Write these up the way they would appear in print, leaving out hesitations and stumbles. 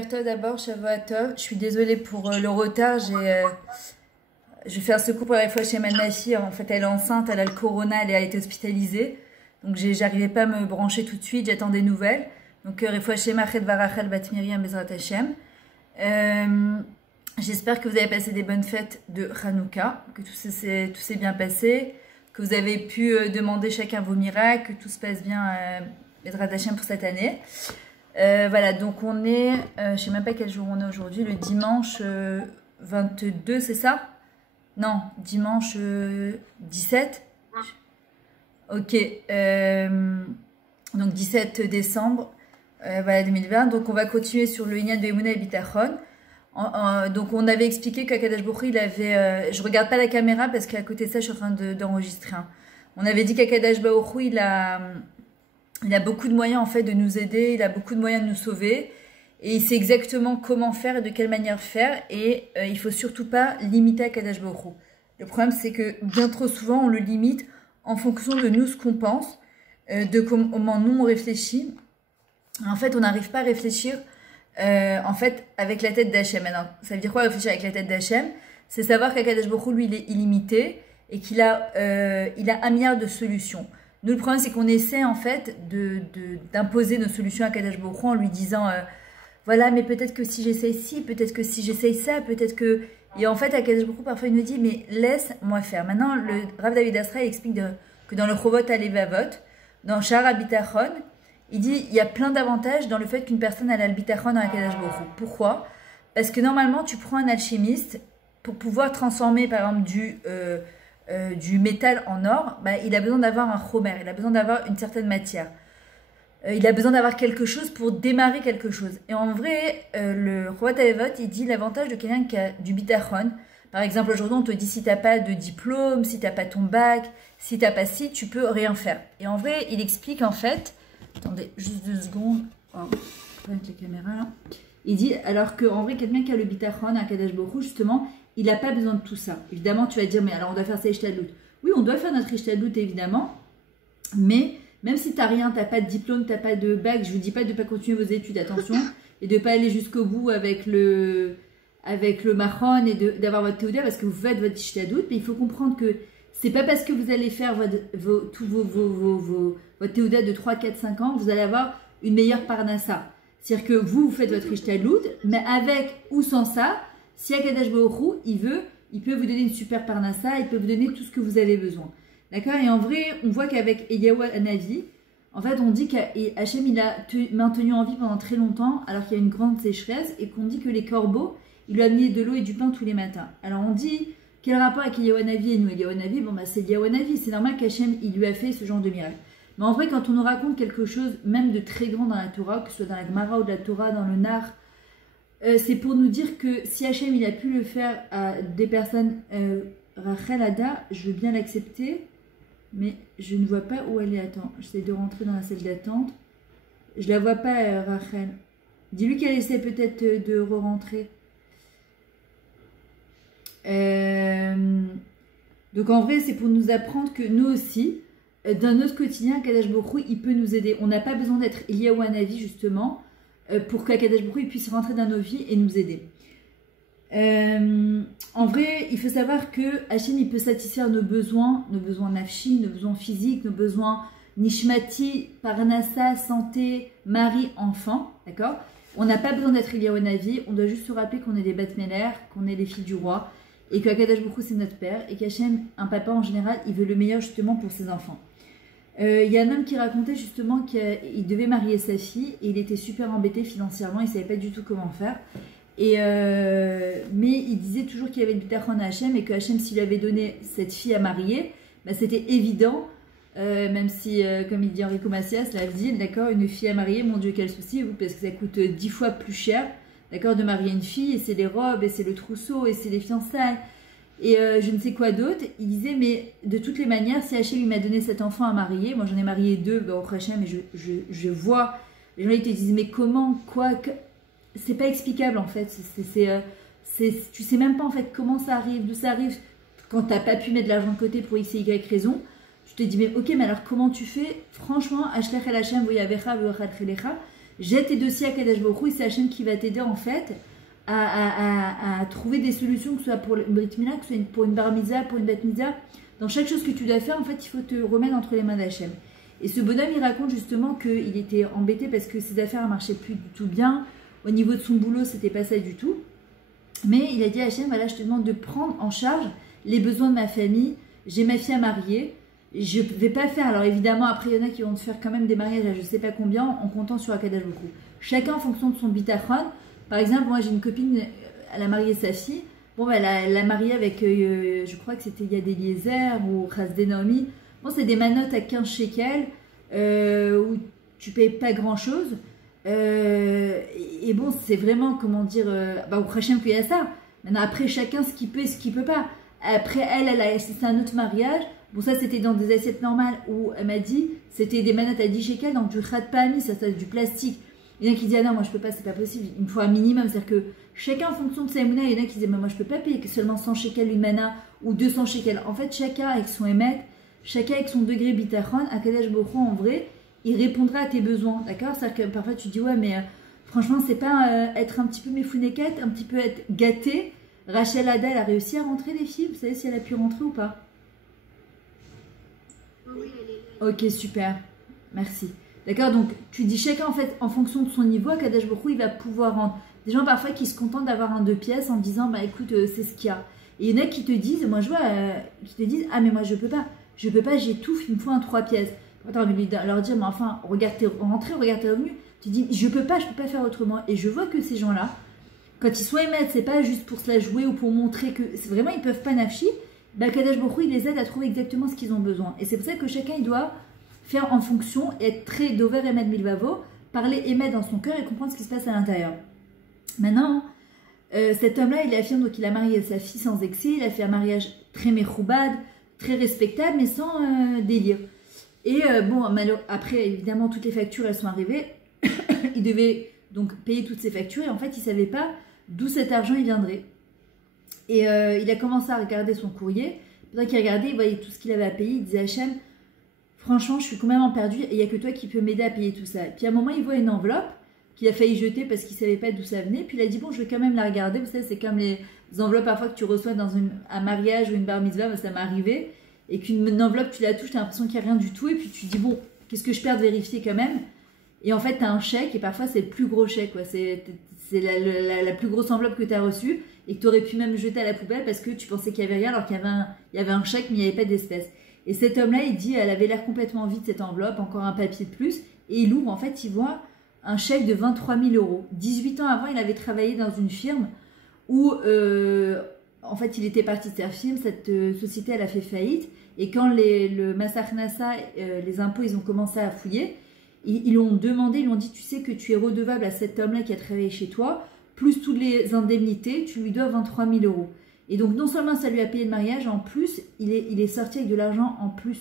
Toi d'abord, Shavuot, je suis désolée pour le retard. Je vais faire ce coup pour la fois chez ma fille. En fait, elle est enceinte, elle a le corona, elle a été hospitalisée. Donc, j'arrivais pas à me brancher tout de suite, j'attends des nouvelles. Donc, Refoua Shema Chet Varachel Bat Miriam Bezrat Hashem. J'espère que vous avez passé des bonnes fêtes de Hanouka, que tout s'est bien passé, que vous avez pu demander chacun vos miracles, que tout se passe bien Bezrat Hashem pour cette année. Voilà, donc on est, je sais même pas quel jour on est aujourd'hui, le dimanche 22, c'est ça? Non, dimanche 17. Ok, donc 17 décembre, voilà 2020. Donc on va continuer sur le Inyan de Emouna et Bitachon. Donc on avait expliqué qu'Akadosh Baruch Hu, il avait, je regarde pas la caméra parce qu'à côté de ça, je suis en train d'enregistrer. On avait dit qu'Akadosh Baruch Hu, il a beaucoup de moyens en fait de nous aider, il a beaucoup de moyens de nous sauver et il sait exactement comment faire et de quelle manière faire et il faut surtout pas limiter Akadosh Baruch Hu. Le problème c'est que bien trop souvent on le limite en fonction de nous ce qu'on pense, de comment nous on réfléchit. En fait on n'arrive pas à réfléchir en fait avec la tête d'Hachem. Alors ça veut dire quoi réfléchir avec la tête d'Hachem? C'est savoir qu'Akadosh Baruch Hu lui il est illimité et qu'il a, il a 1 milliard de solutions. Nous, le problème, c'est qu'on essaie, en fait, d'imposer nos solutions à Akadosh Baruch Hu en lui disant, voilà, mais peut-être que si j'essaye ci, peut-être que si j'essaye ça, peut-être que... Et en fait, Akadosh Baruch Hu, parfois, il nous dit, mais laisse-moi faire. Maintenant, le Rav David Asra explique que dans le Chovot Alevavot, dans Sha'ar HaBitachon, il dit, il y a plein d'avantages dans le fait qu'une personne a le bitachon dans Akadosh Baruch Hu. Pourquoi? Parce que normalement, tu prends un alchimiste pour pouvoir transformer, par exemple, du métal en or, bah, il a besoin d'avoir un chomer, il a besoin d'avoir une certaine matière. Il a besoin d'avoir quelque chose pour démarrer quelque chose. Et en vrai, le Chovot Alevavot, il dit l'avantage de quelqu'un qui a du bitachon. Par exemple, aujourd'hui, on te dit si tu n'as pas de diplôme, si tu n'as pas ton bac, si tu n'as pas ci, tu peux rien faire. Et en vrai, il explique en fait... Attendez, juste 2 secondes. Oh, avec la caméra. Il dit, alors qu'en vrai, quelqu'un qui a le bitachon, un Akadosh Baruch Hu, justement, il n'a pas besoin de tout ça. Évidemment, tu vas dire, mais alors on doit faire ça Ishtadlut. Oui, on doit faire notre Ishtadlut, évidemment. Mais même si tu n'as rien, tu n'as pas de diplôme, tu n'as pas de bac, je ne vous dis pas de ne pas continuer vos études, attention, et de ne pas aller jusqu'au bout avec le Mahon et d'avoir votre Théouda parce que vous faites votre Ishtadlut. Mais il faut comprendre que c'est pas parce que vous allez faire votre Théouda de 3, 4, 5 ans que vous allez avoir une meilleure Parnassa. C'est-à-dire que vous faites votre Ishtadlut, mais avec ou sans ça, si Akadosh Baruch Hu, il peut vous donner une super Parnassa, il peut vous donner tout ce que vous avez besoin. D'accord? Et en vrai, on voit qu'avec Eliyahu Hanavi, en fait, on dit qu'Hachem, il a maintenu en vie pendant très longtemps, alors qu'il y a une grande sécheresse, et qu'on dit que les corbeaux, il lui a amené de l'eau et du pain tous les matins. Alors on dit, quel rapport avec Eliyahu Hanavi et nous? Eliyahu Hanavi, bon bah c'est Eliyahu Hanavi, c'est normal qu'Hachem, il lui a fait ce genre de miracle. Mais en vrai, quand on nous raconte quelque chose, même de très grand dans la Torah, que ce soit dans la Gemara ou de la Torah, dans le Nar, c'est pour nous dire que si Hachem il a pu le faire à des personnes, Rachel Ada, je veux bien l'accepter, mais je ne vois pas où elle est. Attends, j'essaie de rentrer dans la salle d'attente. Je la vois pas, Rachel. Dis-lui qu'elle essaie peut-être de re-rentrer. Donc en vrai, c'est pour nous apprendre que nous aussi, dans notre quotidien, Akadosh Baruch Hu, il peut nous aider. On n'a pas besoin d'être Eliyahu Hanavi, justement, pour qu'Akadosh Baruch Hu puisse rentrer dans nos vies et nous aider. En vrai, il faut savoir que Hachem, il peut satisfaire nos besoins nafshi, nos besoins physiques, nos besoins nishmati, parnassa, santé, mari, enfant, d'accord? On n'a pas besoin d'être Eliyahu Hanavi, on doit juste se rappeler qu'on est des Bat Meler, qu'on est les filles du roi, et qu'Akadosh Baruch Hu, c'est notre père, et qu'Hachem, un papa en général, il veut le meilleur justement pour ses enfants. Il y a un homme qui racontait justement qu'il devait marier sa fille et il était super embêté financièrement, il ne savait pas du tout comment faire. Mais il disait toujours qu'il y avait le bitachon à Hachem et que Hachem, s'il avait donné cette fille à marier, bah, c'était évident, même si, comme il dit Enrico Macias, la ville, d'accord, une fille à marier, mon Dieu, quel souci, parce que ça coûte 10 fois plus cher, d'accord, de marier une fille, et c'est les robes, et c'est le trousseau, et c'est les fiançailles. Et je ne sais quoi d'autre, il disait, mais de toutes les manières, si Hachem m'a donné cet enfant à marier, moi j'en ai marié 2, bah, au Hachem, et je vois, les gens ils te disent, mais comment, quoi, c'est pas explicable en fait, tu sais même pas en fait comment ça arrive, d'où ça arrive, quand t'as pas pu mettre de l'argent de côté pour x et y raison, tu te dis, mais ok, mais alors comment tu fais? Franchement, Ashlech el Hachem, voyavecha, v'yochad chelecha, jette tes dossiers à Kadosh Baruch Hu, et c'est Hachem qui va t'aider en fait à trouver des solutions, que ce soit pour le Brit Mila, que ce soit pour une Bar Mitzvah, pour une Bat Mitzvah. Dans chaque chose que tu dois faire, en fait, il faut te remettre entre les mains d'Hachem. Et ce bonhomme, il raconte justement qu'il était embêté parce que ses affaires ne marchaient plus du tout bien. Au niveau de son boulot, c'était pas ça du tout. Mais il a dit à Hachem, voilà, je te demande de prendre en charge les besoins de ma famille. J'ai ma fille à marier. Je ne vais pas faire. Alors évidemment, après, il y en a qui vont te faire quand même des mariages à je ne sais pas combien en comptant sur Akadosh Baruch Hu. Chacun en fonction de son bitachon. Par exemple, moi j'ai une copine, elle a marié sa fille. Bon, elle a marié avec, je crois que c'était Yad Eliezer ou Chasdei Naomi. Bon, c'est des manottes à 15 shekels où tu payes pas grand chose. Et bon, c'est vraiment, comment dire, au Hachem qu'il y a ça. Maintenant, après, chacun ce qu'il peut et ce qu'il peut pas. Après, elle a assisté à un autre mariage. Bon, ça, c'était dans des assiettes normales où elle m'a dit, c'était des manottes à 10 shekels, donc du khat pami, ça c'est du plastique. Il y en a qui disent, ah non, moi je peux pas, c'est pas possible, il me faut un minimum. C'est-à-dire que chacun en fonction de sa émouna, il y en a qui disent, mais moi je peux pas payer que seulement 100 shekels une mana ou 200 shekels. En fait, chacun avec son émet, chacun avec son degré bitachon, Akadosh Baruch Hu, en vrai, il répondra à tes besoins, d'accord? C'est-à-dire que parfois tu dis, ouais, mais franchement, c'est pas être un petit peu méfouneket, un petit peu être gâté. Rachel Ada, elle a réussi à rentrer, les filles? Vous savez si elle a pu rentrer ou pas? Oui, elle est là. Ok, super. Merci. D'accord, donc tu dis chacun en fait en fonction de son niveau, Akadosh Baruch Hu, il va pouvoir rendre. Des gens parfois qui se contentent d'avoir un 2 pièces en disant bah écoute, c'est ce qu'il y a. Et il y en a qui te disent, moi je vois, qui te disent ah mais moi je peux pas, j'ai tout, il me faut un 3 pièces. Tu as envie de leur dire mais enfin regarde tes rentrées, regarde tes revenus. Tu dis je peux pas faire autrement. Et je vois que ces gens-là, quand ils sont émettent, c'est pas juste pour se la jouer ou pour montrer que vraiment ils peuvent pas nafchi. Bah, Kadosh Baruch Hu, il les aide à trouver exactement ce qu'ils ont besoin. Et c'est pour ça que chacun, il doit faire en fonction, être très dover emet milvavo, parler emet dans son cœur et comprendre ce qui se passe à l'intérieur. Maintenant, cet homme-là, il affirme donc qu'il a marié sa fille sans excès, il a fait un mariage très mechoubad, très respectable, mais sans délire. Et bon, après, évidemment, toutes les factures, elles sont arrivées. Il devait donc payer toutes ces factures et en fait, il ne savait pas d'où cet argent il viendrait. Et il a commencé à regarder son courrier. Pendant qu'il regardait, il voyait tout ce qu'il avait à payer. Il disait à Hachem, franchement, je suis complètement perdu et il n'y a que toi qui peux m'aider à payer tout ça. Puis à un moment, il voit une enveloppe qu'il a failli jeter parce qu'il ne savait pas d'où ça venait. Puis il a dit, bon, je vais quand même la regarder. Vous savez, c'est comme les enveloppes parfois que tu reçois dans un mariage ou une bar mitzvah, ça m'est arrivé. Et qu'une enveloppe, tu la touches, tu as l'impression qu'il n'y a rien du tout. Et puis tu te dis, bon, qu'est-ce que je perds de vérifier quand même? Et en fait, tu as un chèque et parfois, c'est le plus gros chèque. C'est la plus grosse enveloppe que tu as reçue et que tu aurais pu même jeter à la poubelle parce que tu pensais qu'il n'y avait rien alors qu'il y avait un chèque mais il n'y avait pas d'espèces. Et cet homme-là, il dit, elle avait l'air complètement vide cette enveloppe, encore un papier de plus. Et il ouvre, en fait, il voit un chèque de 23 000 euros. 18 ans avant, il avait travaillé dans une firme où, en fait, il était parti de cette firme. Cette société, elle a fait faillite. Et quand le Massach Nassa, les impôts, ils ont commencé à fouiller, ils l'ont demandé, ils lui ont dit, tu sais que tu es redevable à cet homme-là qui a travaillé chez toi, plus toutes les indemnités, tu lui dois 23 000 euros. Et donc, non seulement ça lui a payé le mariage, en plus, il est sorti avec de l'argent en plus.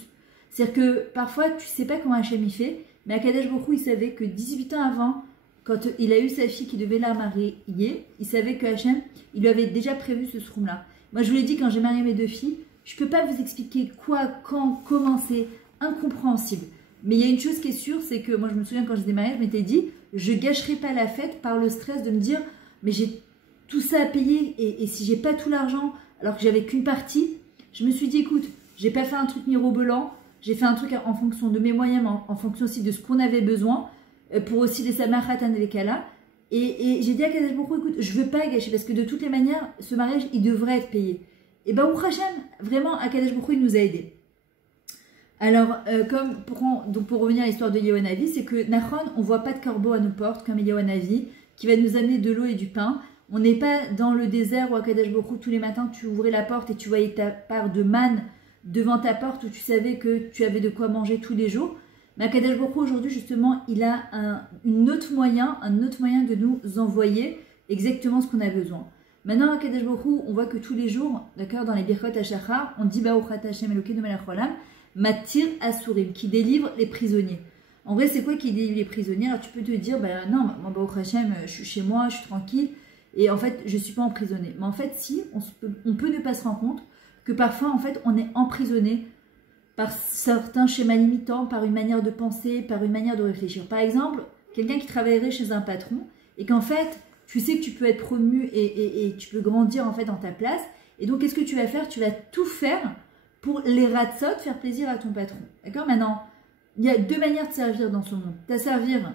C'est-à-dire que parfois, tu ne sais pas comment Hachem il fait, mais Akadosh Baruch Hu, il savait que 18 ans avant, quand il a eu sa fille qui devait la marier, il savait que Hachem, il lui avait déjà prévu ce sroom-là. Moi, je vous l'ai dit, quand j'ai marié mes 2 filles, je ne peux pas vous expliquer quoi, quand, comment, c'est incompréhensible. Mais il y a une chose qui est sûre, c'est que moi, je me souviens quand j'étais mariée, je m'étais dit, je ne gâcherai pas la fête par le stress de me dire, mais j'ai tout ça à payer et si j'ai pas tout l'argent alors que j'avais qu'une partie, je me suis dit écoute, j'ai pas fait un truc mirobolant, j'ai fait un truc en fonction de mes moyens, mais en fonction aussi de ce qu'on avait besoin pour aussi les samachatan vekala et j'ai dit à Kadosh Baruch Hu, écoute, je veux pas gâcher parce que de toutes les manières, ce mariage il devrait être payé. Et ben Baruch Hashem, vraiment Kadosh Baruch Hu il nous a aidés. Alors, pour revenir à l'histoire de Yehonavi, c'est que Nachon, on voit pas de corbeau à nos portes comme Yehonavi qui va nous amener de l'eau et du pain. On n'est pas dans le désert où à Kadosh Baruch Hu, tous les matins, tu ouvrais la porte et tu voyais ta part de manne devant ta porte où tu savais que tu avais de quoi manger tous les jours. Mais à Kadosh Baruch Hu, aujourd'hui, justement, il a un autre moyen de nous envoyer exactement ce qu'on a besoin. Maintenant, à Kadosh Baruch Hu, on voit que tous les jours, d'accord, dans les Birkot HaShachar, on dit Baruch Ata Hashem Elokeinu melech haolam, Matir Asurim, qui délivre les prisonniers. En vrai, c'est quoi qui délivre les prisonniers? Alors, tu peux te dire, ben non, moi, Baruch Hashem, je suis chez moi, je suis tranquille, et en fait, je ne suis pas emprisonnée. Mais en fait, si, on peut ne pas se rendre compte que parfois, en fait, on est emprisonné par certains schémas limitants, par une manière de penser, par une manière de réfléchir. Par exemple, quelqu'un qui travaillerait chez un patron et qu'en fait, tu sais que tu peux être promu et tu peux grandir en fait dans ta place. Et donc, qu'est-ce que tu vas faire? Tu vas tout faire pour les ratsot, faire plaisir à ton patron. D'accord? Maintenant, il y a deux manières de servir dans ce monde. Tu as servir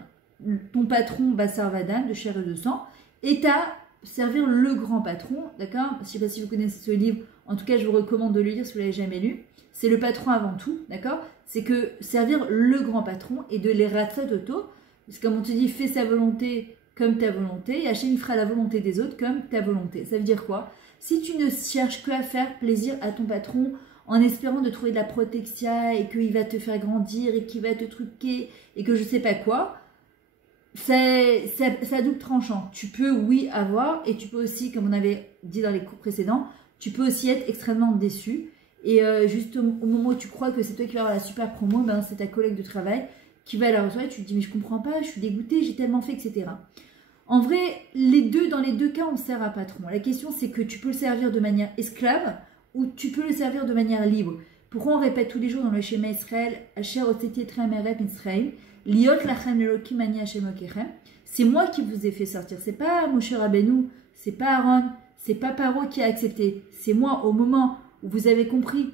ton patron, Bassar Vadan, de chair et de sang, et tu as servir le grand patron. D'accord? Je ne sais pas si vous connaissez ce livre. En tout cas, je vous recommande de le lire si vous ne l'avez jamais lu. C'est le patron avant tout. D'accord? C'est que servir le grand patron et de les ratsot auto. Parce que comme on te dit, fais sa volonté comme ta volonté, et Hachem fera la volonté des autres comme ta volonté. Ça veut dire quoi? Si tu ne cherches que à faire plaisir à ton patron en espérant de trouver de la protection et qu'il va te faire grandir et qu'il va te truquer et que je sais pas quoi, c'est à double tranchant. Tu peux, oui, avoir, et tu peux aussi, comme on avait dit dans les cours précédents, tu peux aussi être extrêmement déçu. Et juste au moment où tu crois que c'est toi qui vas avoir la super promo, ben, c'est ta collègue de travail qui va la recevoir et tu te dis mais je comprends pas, je suis dégoûtée, j'ai tellement fait, etc. En vrai, dans les deux cas, on sert à patron. La question, c'est que tu peux le servir de manière esclave ou tu peux le servir de manière libre. Pourquoi on répète tous les jours dans le schéma Israël, Asher oteti etrem eret Israël, liot lachem elokim ani Hashem okechem. C'est moi qui vous ai fait sortir. C'est pas Moshe Rabbeinu, c'est pas Aaron, c'est pas Paro qui a accepté. C'est moi au moment où vous avez compris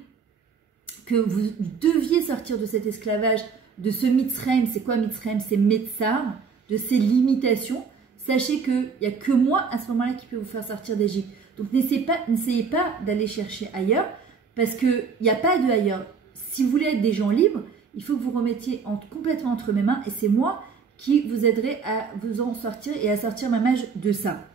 que vous deviez sortir de cet esclavage, de ce Mitzrayim. C'est quoi Mitzrayim? C'est Metzar, de ces limitations. Sachez qu'il n'y a que moi à ce moment-là qui peut vous faire sortir d'Égypte. Donc n'essayez pas d'aller chercher ailleurs parce qu'il n'y a pas de ailleurs. Si vous voulez être des gens libres, il faut que vous remettiez complètement entre mes mains et c'est moi qui vous aiderai à vous en sortir et à sortir ma mage de ça.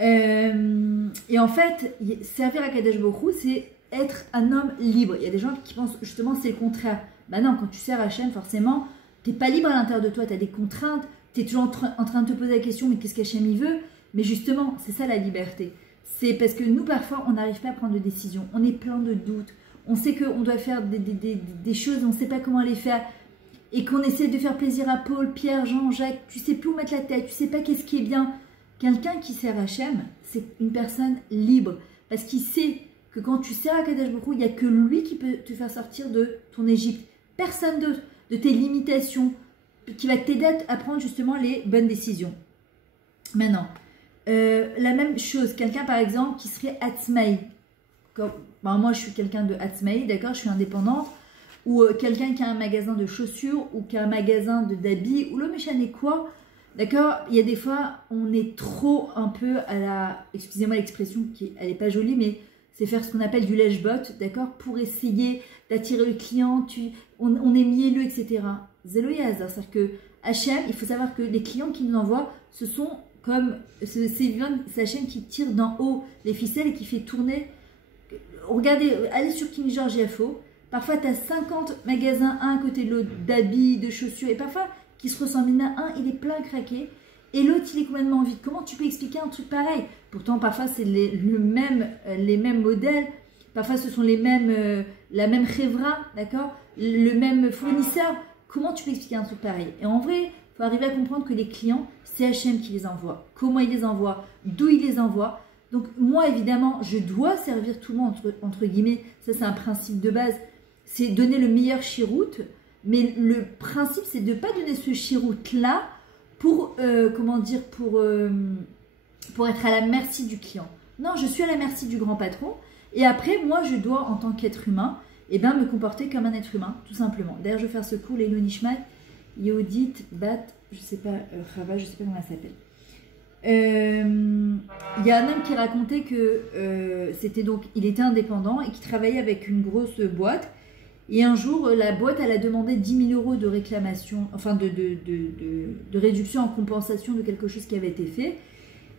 Et en fait, servir à Kadosh Baruch Hu, c'est être un homme libre. Il y a des gens qui pensent justement c'est le contraire. Ben non, quand tu sers Hachem, forcément, tu n'es pas libre à l'intérieur de toi, tu as des contraintes. Tu es toujours en train de te poser la question, mais qu'est-ce qu'Hachem il veut? Mais justement, c'est ça la liberté. C'est parce que nous, parfois, on n'arrive pas à prendre de décision. On est plein de doutes. On sait qu'on doit faire des choses, on ne sait pas comment les faire. Et qu'on essaie de faire plaisir à Paul, Pierre, Jean, Jacques. Tu ne sais plus où mettre la tête, tu ne sais pas qu'est-ce qui est bien. Quelqu'un qui sert Hachem, c'est une personne libre. Parce qu'il sait que quand tu sers à Kadosh Baruch Hu, il n'y a que lui qui peut te faire sortir de ton Égypte. Personne d'autre, de tes limitations, qui va t'aider à prendre justement les bonnes décisions. Maintenant, la même chose, quelqu'un par exemple qui serait Atzmaï. Moi je suis quelqu'un de Atzmaï, d'accord, je suis indépendante, ou quelqu'un qui a un magasin de chaussures, ou qui a un magasin d'habits, ou le méchant est quoi, d'accord, il y a des fois, on est trop un peu à la, excusez-moi l'expression, elle n'est pas jolie, mais c'est faire ce qu'on appelle du lèche-botte, d'accord, pour essayer d'attirer le client, on est mielleux, etc. Zélo et hasard, c'est-à-dire que Hachem, il faut savoir que les clients qui nous envoient, ce sont comme, c'est Hachem qui tire d'en haut les ficelles et qui fait tourner. Regardez, allez sur King George Yafo, parfois tu as 50 magasins, un à côté de l'autre, d'habits, de chaussures, et parfois qui se ressemblent. Il y en a un, il est plein craqué, et l'autre, il est complètement vide. Comment tu peux expliquer un truc pareil? Pourtant, parfois, c'est les mêmes modèles, parfois ce sont la même chevra, d'accord, le même fournisseur. Comment tu peux expliquer un truc pareil? Et en vrai, il faut arriver à comprendre que les clients, c'est Hachem qui les envoie. Comment il les envoie? D'où il les envoie? Donc moi, évidemment, je dois servir tout le monde, entre guillemets. Ça, c'est un principe de base. C'est donner le meilleur chirout. Mais le principe, c'est de ne pas donner ce chirout-là pour, pour être à la merci du client. Non, je suis à la merci du grand patron. Et après, moi, je dois, en tant qu'être humain, me comporter comme un être humain, tout simplement. D'ailleurs, je vais faire ce cours, les Nishmat, Yehudit, Bat, je sais pas, Chava, je sais pas comment elle s'appelle. Il y a un homme qui racontait que il était indépendant et qui travaillait avec une grosse boîte. Et un jour, la boîte, elle a demandé 10 000 € de réclamation, enfin de réduction en compensation de quelque chose qui avait été fait.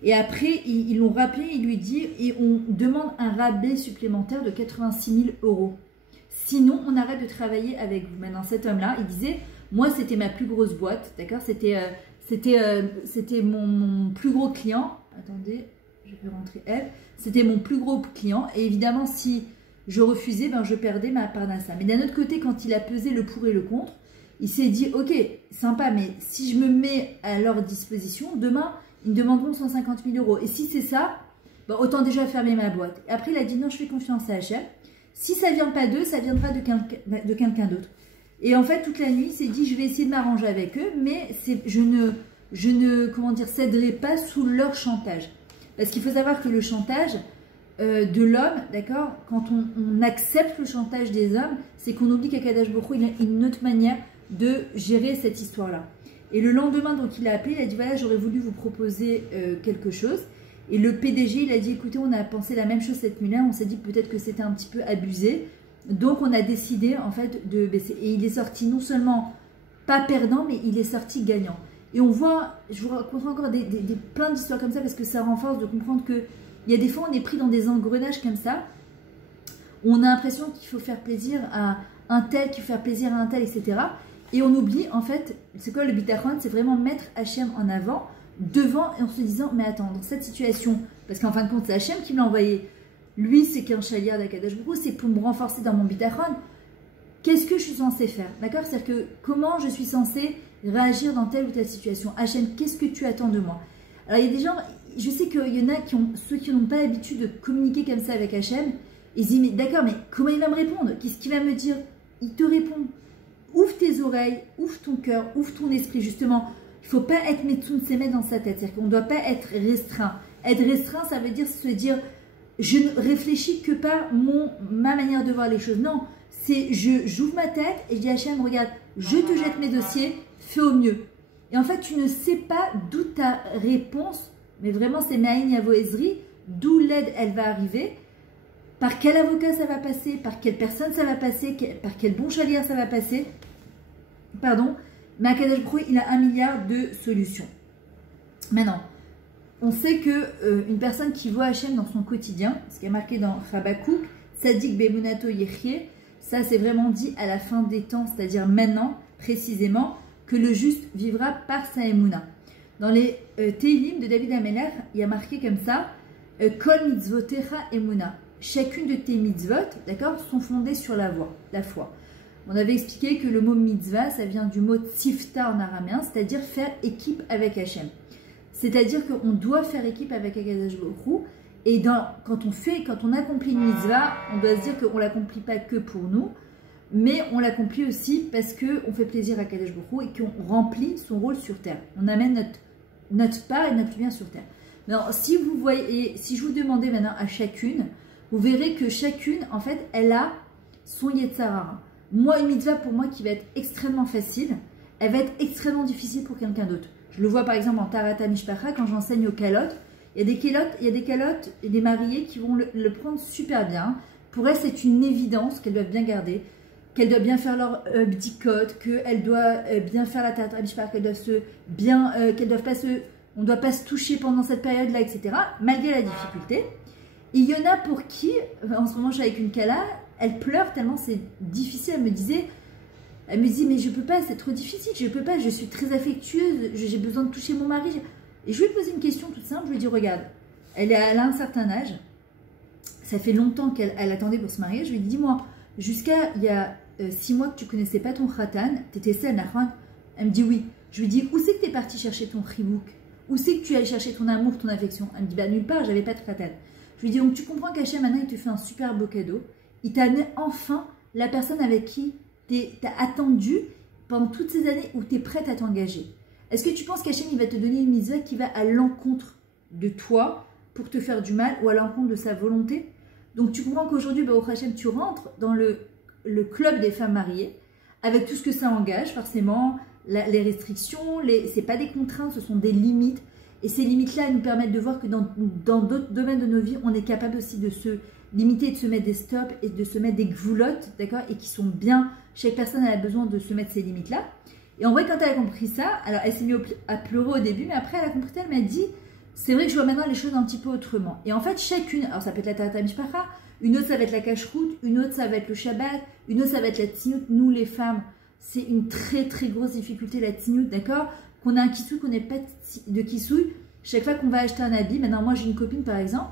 Et après, ils l'ont rappelé, ils lui dit, et on demande un rabais supplémentaire de 86 000 €. Sinon, on arrête de travailler avec vous. Maintenant, cet homme-là, il disait, moi, c'était ma plus grosse boîte, d'accord, c'était mon plus gros client. Attendez, je vais rentrer elle. C'était mon plus gros client. Et évidemment, si je refusais, je perdais ma parnassa. Mais d'un autre côté, quand il a pesé le pour et le contre, il s'est dit, ok, sympa, mais si je me mets à leur disposition, demain, ils me demanderont 150 000 €. Et si c'est ça, autant déjà fermer ma boîte. Et après, il a dit, non, je fais confiance à Hachem. Si ça ne vient pas d'eux, ça viendra de quelqu'un d'autre. Et en fait, toute la nuit, il s'est dit, je vais essayer de m'arranger avec eux, mais comment dire, céderai pas sous leur chantage. Parce qu'il faut savoir que le chantage de l'homme, d'accord, quand on accepte le chantage des hommes, c'est qu'on oublie qu'Akadosh Baruch Hu, il a une autre manière de gérer cette histoire-là. Et le lendemain, donc, il a appelé, il a dit, voilà, j'aurais voulu vous proposer quelque chose. Et le PDG, il a dit, écoutez, on a pensé la même chose cette nuit-là, on s'est dit peut-être que c'était un petit peu abusé. Donc, on a décidé, en fait, de baisser. Et il est sorti non seulement pas perdant, mais il est sorti gagnant. Et on voit, je vous raconterai encore plein d'histoires comme ça, parce que ça renforce de comprendre que il y a des fois, on est pris dans des engrenages comme ça, où on a l'impression qu'il faut faire plaisir à un tel, qu'il faut faire plaisir à un tel, etc. Et on oublie, en fait, c'est quoi le bitachon? C'est vraiment mettre Hachem en avant, devant, et en se disant, mais attends, dans cette situation, parce qu'en fin de compte, c'est Hachem qui me l'a envoyé, lui, c'est qu'un chalier d'Akadosh Baruch Hu, c'est pour me renforcer dans mon bitachon. Qu'est-ce que je suis censée faire? D'accord? C'est-à-dire que comment je suis censée réagir dans telle ou telle situation? Hachem, qu'est-ce que tu attends de moi? Alors, il y a des gens, je sais qu'il y en a ceux qui n'ont pas l'habitude de communiquer comme ça avec Hachem, ils se disent, mais d'accord, mais comment il va me répondre? Qu'est-ce qu'il va me dire? Il te répond. Ouvre tes oreilles, ouvre ton cœur, ouvre ton esprit, justement. Il ne faut pas être Metsoun Semet dans sa tête. C'est-à-dire qu'on ne doit pas être restreint. Être restreint, ça veut dire se dire, je ne réfléchis que par ma manière de voir les choses. Non, c'est j'ouvre ma tête et je dis à Hachem, regarde, je te jette mes dossiers, fais au mieux. Et en fait, tu ne sais pas d'où ta réponse, mais vraiment, c'est Ma'in Yavo Ezri, d'où l'aide, elle va arriver, par quel avocat ça va passer, par quelle personne ça va passer, par quel bon chalier ça va passer. Pardon, mais Akadosh Baruch Hu, il a 1 milliard de solutions. Maintenant, on sait que une personne qui voit Hachem dans son quotidien, ce qui est marqué dans Habakkuk, Tzadik Bemunato Yechye, ça c'est vraiment dit à la fin des temps, c'est-à-dire maintenant, précisément, que le juste vivra par sa Emouna. Dans les Teilim de David Ameler, il y a marqué comme ça, Kol mitzvotecha Emouna. Chacune de tes mitzvot, d'accord, sont fondées sur la foi. On avait expliqué que le mot mitzvah, ça vient du mot tzifta en araméen, c'est-à-dire faire équipe avec Hachem. C'est-à-dire qu'on doit faire équipe avec Akadosh Baruch Hu, et quand on accomplit une mitzvah, on doit se dire qu'on ne l'accomplit pas que pour nous, mais on l'accomplit aussi parce qu'on fait plaisir à Akadosh Baruch Hu et qu'on remplit son rôle sur terre. On amène notre part et notre bien sur terre. Alors, si je vous demandais maintenant à chacune, vous verrez que chacune, en fait, elle a son Yetzirah. Moi, une mitzvah pour moi qui va être extrêmement facile, elle va être extrêmement difficile pour quelqu'un d'autre. Je le vois par exemple en Tarata Mishpacha, quand j'enseigne aux calottes. Il y a des calottes et des mariés qui vont le prendre super bien. Pour elles, c'est une évidence qu'elles doivent bien garder, qu'elles doivent bien faire leur bdikot, qu'elles doivent bien faire la Tarata Mishpacha, qu'elles doivent pas on ne doit pas se toucher pendant cette période-là, etc. Malgré la difficulté. Et il y en a pour qui, en ce moment je suis avec une Kala, elle pleure tellement c'est difficile. Elle me dit mais je peux pas, c'est trop difficile, je peux pas, je suis très affectueuse, j'ai besoin de toucher mon mari. Et je lui ai posé une question toute simple, je lui ai dit regarde, elle a un certain âge, ça fait longtemps qu'elle attendait pour se marier, je lui ai dit dis-moi, jusqu'à il y a 6 mois que tu connaissais pas ton khatan, t'étais seule, Nahran? Elle me dit oui. Je lui ai dit où c'est que t'es parti chercher ton chibouk? Où c'est que tu allais chercher ton amour, ton affection? Elle me dit bah nulle part, j'avais pas de khatan. Je lui dis donc tu comprends qu'Hachem maintenant il te fait un super beau cadeau, il t'a amené enfin la personne avec qui t'as attendu pendant toutes ces années où tu es prête à t'engager. Est-ce que tu penses qu'Hachem il va te donner une mitzvah qui va à l'encontre de toi pour te faire du mal ou à l'encontre de sa volonté? Donc tu comprends qu'aujourd'hui, Baruch Hachem, tu rentres dans le club des femmes mariées avec tout ce que ça engage, forcément, les restrictions, c'est pas des contraintes, ce sont des limites. Et ces limites-là, elles nous permettent de voir que dans d'autres domaines de nos vies, on est capable aussi de se limiter, de se mettre des stops et de se mettre des gvoulottes, d'accord, et qui sont bien. Chaque personne a besoin de se mettre ces limites-là. Et en vrai, quand elle a compris ça, alors elle s'est mise à pleurer au début, mais après elle a compris, elle m'a dit, c'est vrai que je vois maintenant les choses un petit peu autrement. Et en fait, chacune, alors ça peut être la Tarata Mishpacha, une autre ça va être la cache-route, une autre ça va être le Shabbat, une autre ça va être la Tzinout. Nous les femmes, c'est une très très grosse difficulté la Tzinout, d'accord, qu'on a un kissouille, qu'on n'ait pas de kissouille. Chaque fois qu'on va acheter un habit, maintenant moi j'ai une copine par exemple,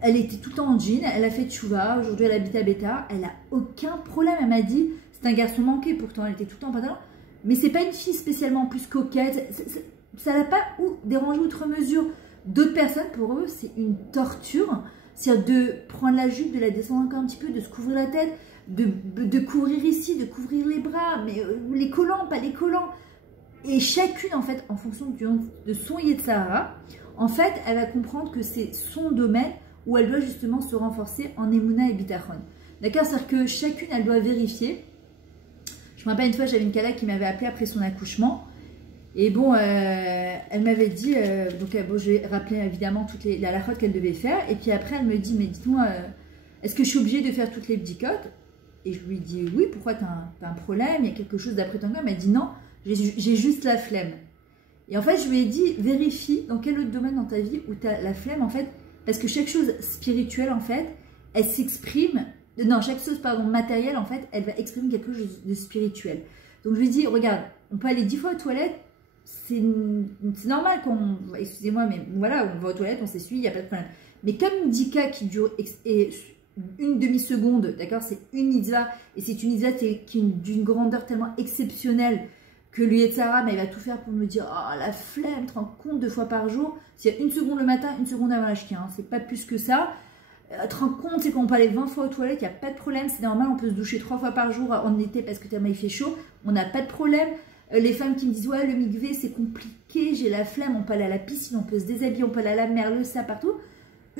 elle était tout le temps en jean, elle a fait tchouva, aujourd'hui elle habite à Bétar, elle a aucun problème, elle m'a dit, c'est un garçon manqué pourtant, elle était tout le temps en pantalon, mais c'est pas une fille spécialement plus coquette, ça l'a pas dérangé outre mesure. D'autres personnes, pour eux, c'est une torture, c'est-à-dire de prendre la jupe, de la descendre encore un petit peu, de se couvrir la tête, de couvrir ici, de couvrir les bras, mais les collants, pas les collants. Et chacune, en fait, en fonction de son Yetzirah, en fait, elle va comprendre que c'est son domaine où elle doit justement se renforcer en Emouna et Bitachon. D'accord? C'est-à-dire que chacune, elle doit vérifier. Je me rappelle une fois, j'avais une Kala qui m'avait appelé après son accouchement. Et bon, elle m'avait dit, bon, je vais rappeler évidemment toutes la halachot qu'elle devait faire. Et puis après, elle me dit, mais dites-moi, est-ce que je suis obligée de faire toutes les bdikot? Et je lui dis, oui, pourquoi t'as un problème? Il y a quelque chose d'après ton cas? Elle m'a dit, non, j'ai juste la flemme. Et en fait, je lui ai dit, vérifie dans quel autre domaine dans ta vie où tu as la flemme, en fait, parce que chaque chose spirituelle, en fait, elle s'exprime, non, chaque chose, pardon, matérielle, en fait, elle va exprimer quelque chose de spirituel. Donc, je lui ai dit, regarde, on peut aller 10 fois aux toilettes, c'est normal qu'on, excusez-moi, mais voilà, on va aux toilettes, on s'essuie, il n'y a pas de problème. Mais comme une dika qui dure une demi-seconde, d'accord, c'est une mitzvah, et c'est une mitzvah qui est d'une grandeur tellement exceptionnelle, que le Yetzirah, il va tout faire pour me dire, oh la flemme, tu te rends compte 2 fois par jour, s'il y a 1 seconde le matin, 1 seconde avant la shkia, hein, c'est pas plus que ça. Tu te rends compte, c'est qu'on peut aller 20 fois aux toilettes, il n'y a pas de problème, c'est normal, on peut se doucher 3 fois par jour en été parce que tellement il fait chaud, on n'a pas de problème. Les femmes qui me disent, ouais, le mikvé c'est compliqué, j'ai la flemme, on peut aller à la piscine, on peut se déshabiller, on peut aller à la mer, le ça partout.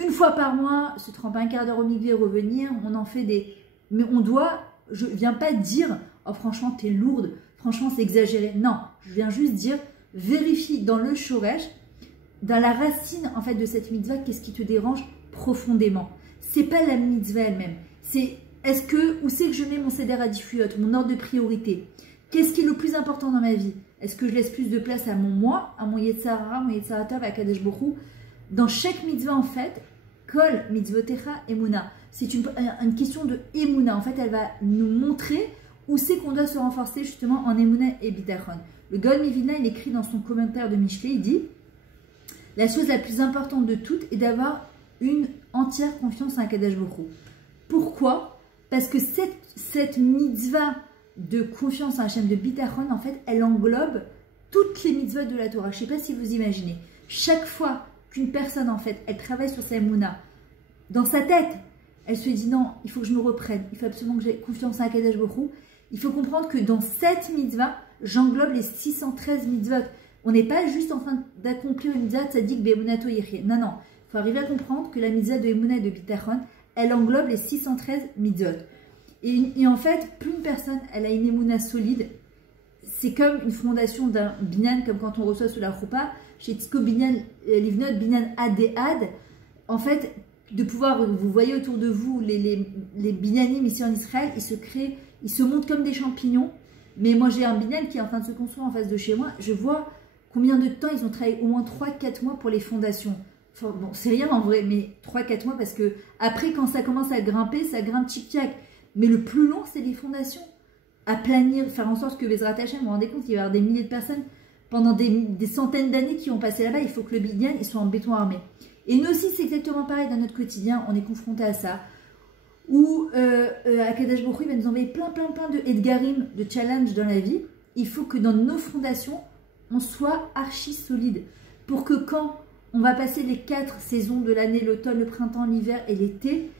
1 fois par mois, se tremper un quart d'heure au mikvé, revenir, on en fait des... Mais on doit, je viens pas dire, oh franchement, t'es lourde, franchement, c'est exagéré. Non, je viens juste dire, vérifie dans le shoresh, dans la racine en fait de cette mitzvah, qu'est-ce qui te dérange profondément. C'est pas la mitzvah elle-même. C'est où c'est que je mets mon seder à diffuyot, mon ordre de priorité. Qu'est-ce qui est le plus important dans ma vie? Est-ce que je laisse plus de place à mon moi, à mon Yetzirah, mon Yetzirah Tov, à Kadesh Borou? Dans chaque mitzvah en fait, kol mitzvotecha emuna. C'est une question de emuna. En fait, elle va nous montrer où c'est qu'on doit se renforcer justement en Emouna et Bitachon. Le Gaon Mivina, il écrit dans son commentaire de Mishlei, il dit « La chose la plus importante de toutes est d'avoir une entière confiance en Akadosh Baruch Hu. » Pourquoi? Parce que cette mitzvah de confiance en Hachem de Bitachon, en fait, elle englobe toutes les mitzvahs de la Torah. Je ne sais pas si vous imaginez. Chaque fois qu'une personne, en fait, elle travaille sur sa Emouna, dans sa tête, elle se dit « Non, il faut que je me reprenne. Il faut absolument que j'ai confiance en Akadosh Baruch Hu. » Il faut comprendre que dans cette mitzvah, j'englobe les 613 mitzvot. On n'est pas juste en train d'accomplir une mitzvah tzaddik be'emunato yireh. Non, non. Il faut arriver à comprendre que la mitzvah de Emouna et de Bitachon, elle englobe les 613 mitzvot. Et en fait, plus une personne, elle a une Emouna solide, c'est comme une fondation d'un binyan, comme quand on reçoit sous la choupa, chez Tzko binyan, livnot binyan ad. En fait, de pouvoir, vous voyez autour de vous, les binyanim ici en Israël, ils se montent comme des champignons. Mais moi, j'ai un binyan qui est en train de se construire en face de chez moi. Je vois combien de temps ils ont travaillé, au moins 3-4 mois pour les fondations. Enfin, bon, c'est rien en vrai, mais 3-4 mois parce que après, quand ça commence à grimper, ça grimpe tic-tac. Mais le plus long, c'est les fondations. À planir, faire en sorte que Bezrat Hashem, vous vous rendez compte, il va y avoir des milliers de personnes pendant des centaines d'années qui ont passé là-bas. Il faut que le binyan il soit en béton armé. Et nous aussi, c'est exactement pareil dans notre quotidien. On est confronté à ça. Où Akadosh Baruch Hu va nous envoyer plein de edgarim, de challenges dans la vie. Il faut que dans nos fondations, on soit archi solide. Pour que quand on va passer les 4 saisons de l'année, l'automne, le printemps, l'hiver et l'été,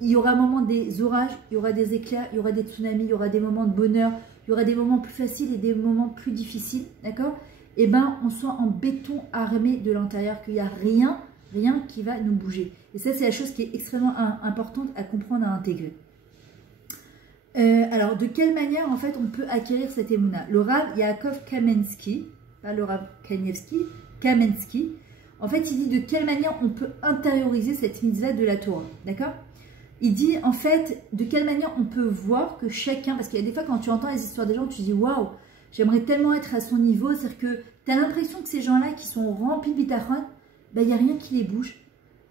il y aura un moment des orages, il y aura des éclairs, il y aura des tsunamis, il y aura des moments de bonheur, il y aura des moments plus faciles et des moments plus difficiles, d'accord? Et bien, on soit en béton armé de l'intérieur, qu'il n'y a rien qui va nous bouger. Et ça, c'est la chose qui est extrêmement importante à comprendre, à intégrer. Alors, de quelle manière, en fait, on peut acquérir cette émouna? Le Rav Yaakov Kamensky, pas le Rav Kanievski, Kamensky, en fait, il dit de quelle manière on peut intérioriser cette mitzvah de la Torah, d'accord? Il dit, en fait, de quelle manière on peut voir que chacun, parce qu'il y a des fois, quand tu entends les histoires des gens, tu te dis, waouh, j'aimerais tellement être à son niveau, c'est-à-dire que tu as l'impression que ces gens-là qui sont remplis de bitachon, ben, il n'y a rien qui les bouge.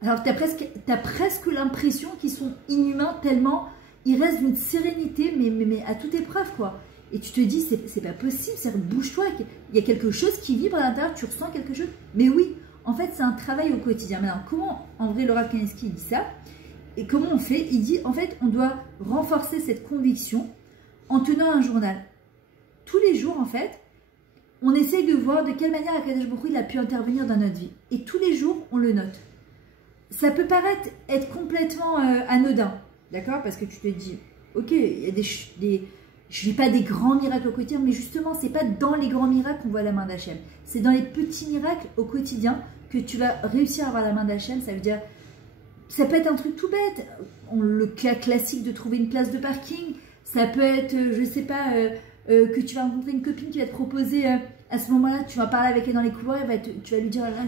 Alors, tu as presque l'impression qu'ils sont inhumains tellement ils restent d'une sérénité, mais à toute épreuve, quoi. Et tu te dis, c'est pas possible, bouge-toi, il y a quelque chose qui vibre à l'intérieur, tu ressens quelque chose. Mais oui, en fait, c'est un travail au quotidien. Maintenant, comment, en vrai, le Rav Kanievski dit ça? Et comment on fait? Il dit, en fait, on doit renforcer cette conviction en tenant un journal. Tous les jours, en fait, on essaye de voir de quelle manière Akadosh Baruch Hu il a pu intervenir dans notre vie. Et tous les jours, on le note. ça peut paraître être complètement anodin, d'accord? Parce que tu te dis, ok, il y a je n'ai pas des grands miracles au quotidien, mais justement, c'est pas dans les grands miracles qu'on voit la main d'Hachem. C'est dans les petits miracles au quotidien que tu vas réussir à avoir la main d'Hachem. Ça veut dire, ça peut être un truc tout bête. Le cas classique de trouver une place de parking. Ça peut être, je sais pas, que tu vas rencontrer une copine qui va te proposer, à ce moment-là, tu vas parler avec elle dans les couloirs, tu vas lui dire, là,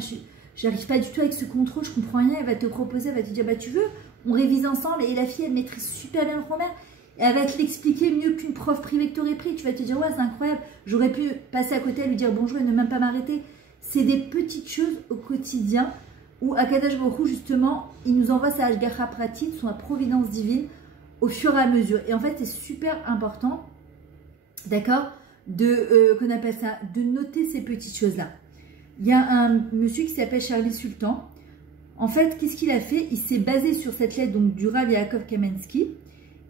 j'arrive pas du tout avec ce contrôle, je comprends rien. Elle va te proposer, elle va te dire, bah tu veux, on révise ensemble. Et la fille, elle maîtrise super bien le grammaire. Et elle va te l'expliquer mieux qu'une prof privée que tu aurais pris. Tu vas te dire, ouais, c'est incroyable. J'aurais pu passer à côté, lui dire bonjour et ne même pas m'arrêter. C'est des petites choses au quotidien où Akadosh Baruch Hu, justement, il nous envoie sa Hashgacha Pratit, son providence divine, au fur et à mesure. Et en fait, c'est super important, d'accord, qu'on appelle ça, de noter ces petites choses-là. Il y a un monsieur qui s'appelle Charlie Sultan. En fait, qu'est-ce qu'il a fait? Il s'est basé sur cette lettre donc, du Rav Yaakov Kamensky.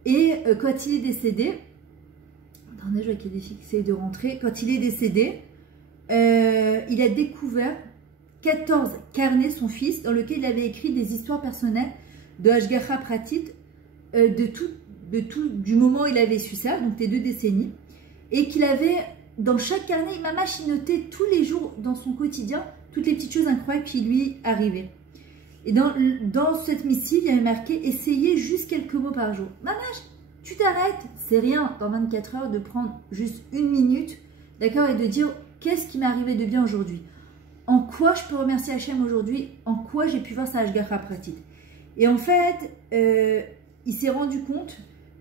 Et quand il est décédé, attendez, je vois qu'il y a des filles qui essayent de rentrer. Quand il est décédé, il a découvert 14 carnets, son fils, dans lesquels il avait écrit des histoires personnelles de Hashgacha Pratit, du moment où il avait su ça, donc les 2 décennies, et qu'il avait, dans chaque carnet, il m'a noté tous les jours dans son quotidien, toutes les petites choses incroyables qui lui arrivaient. Et dans cette missive, il y avait marqué « Essayez juste quelques mots par jour ». Mamache, tu t'arrêtes, c'est rien dans 24 heures de prendre juste 1 minute, d'accord, et de dire « Qu'est-ce qui m'est arrivé de bien aujourd'hui? En quoi je peux remercier Hachem aujourd'hui? En quoi j'ai pu voir sa Hashgacha Pratit ?» Et en fait, il s'est rendu compte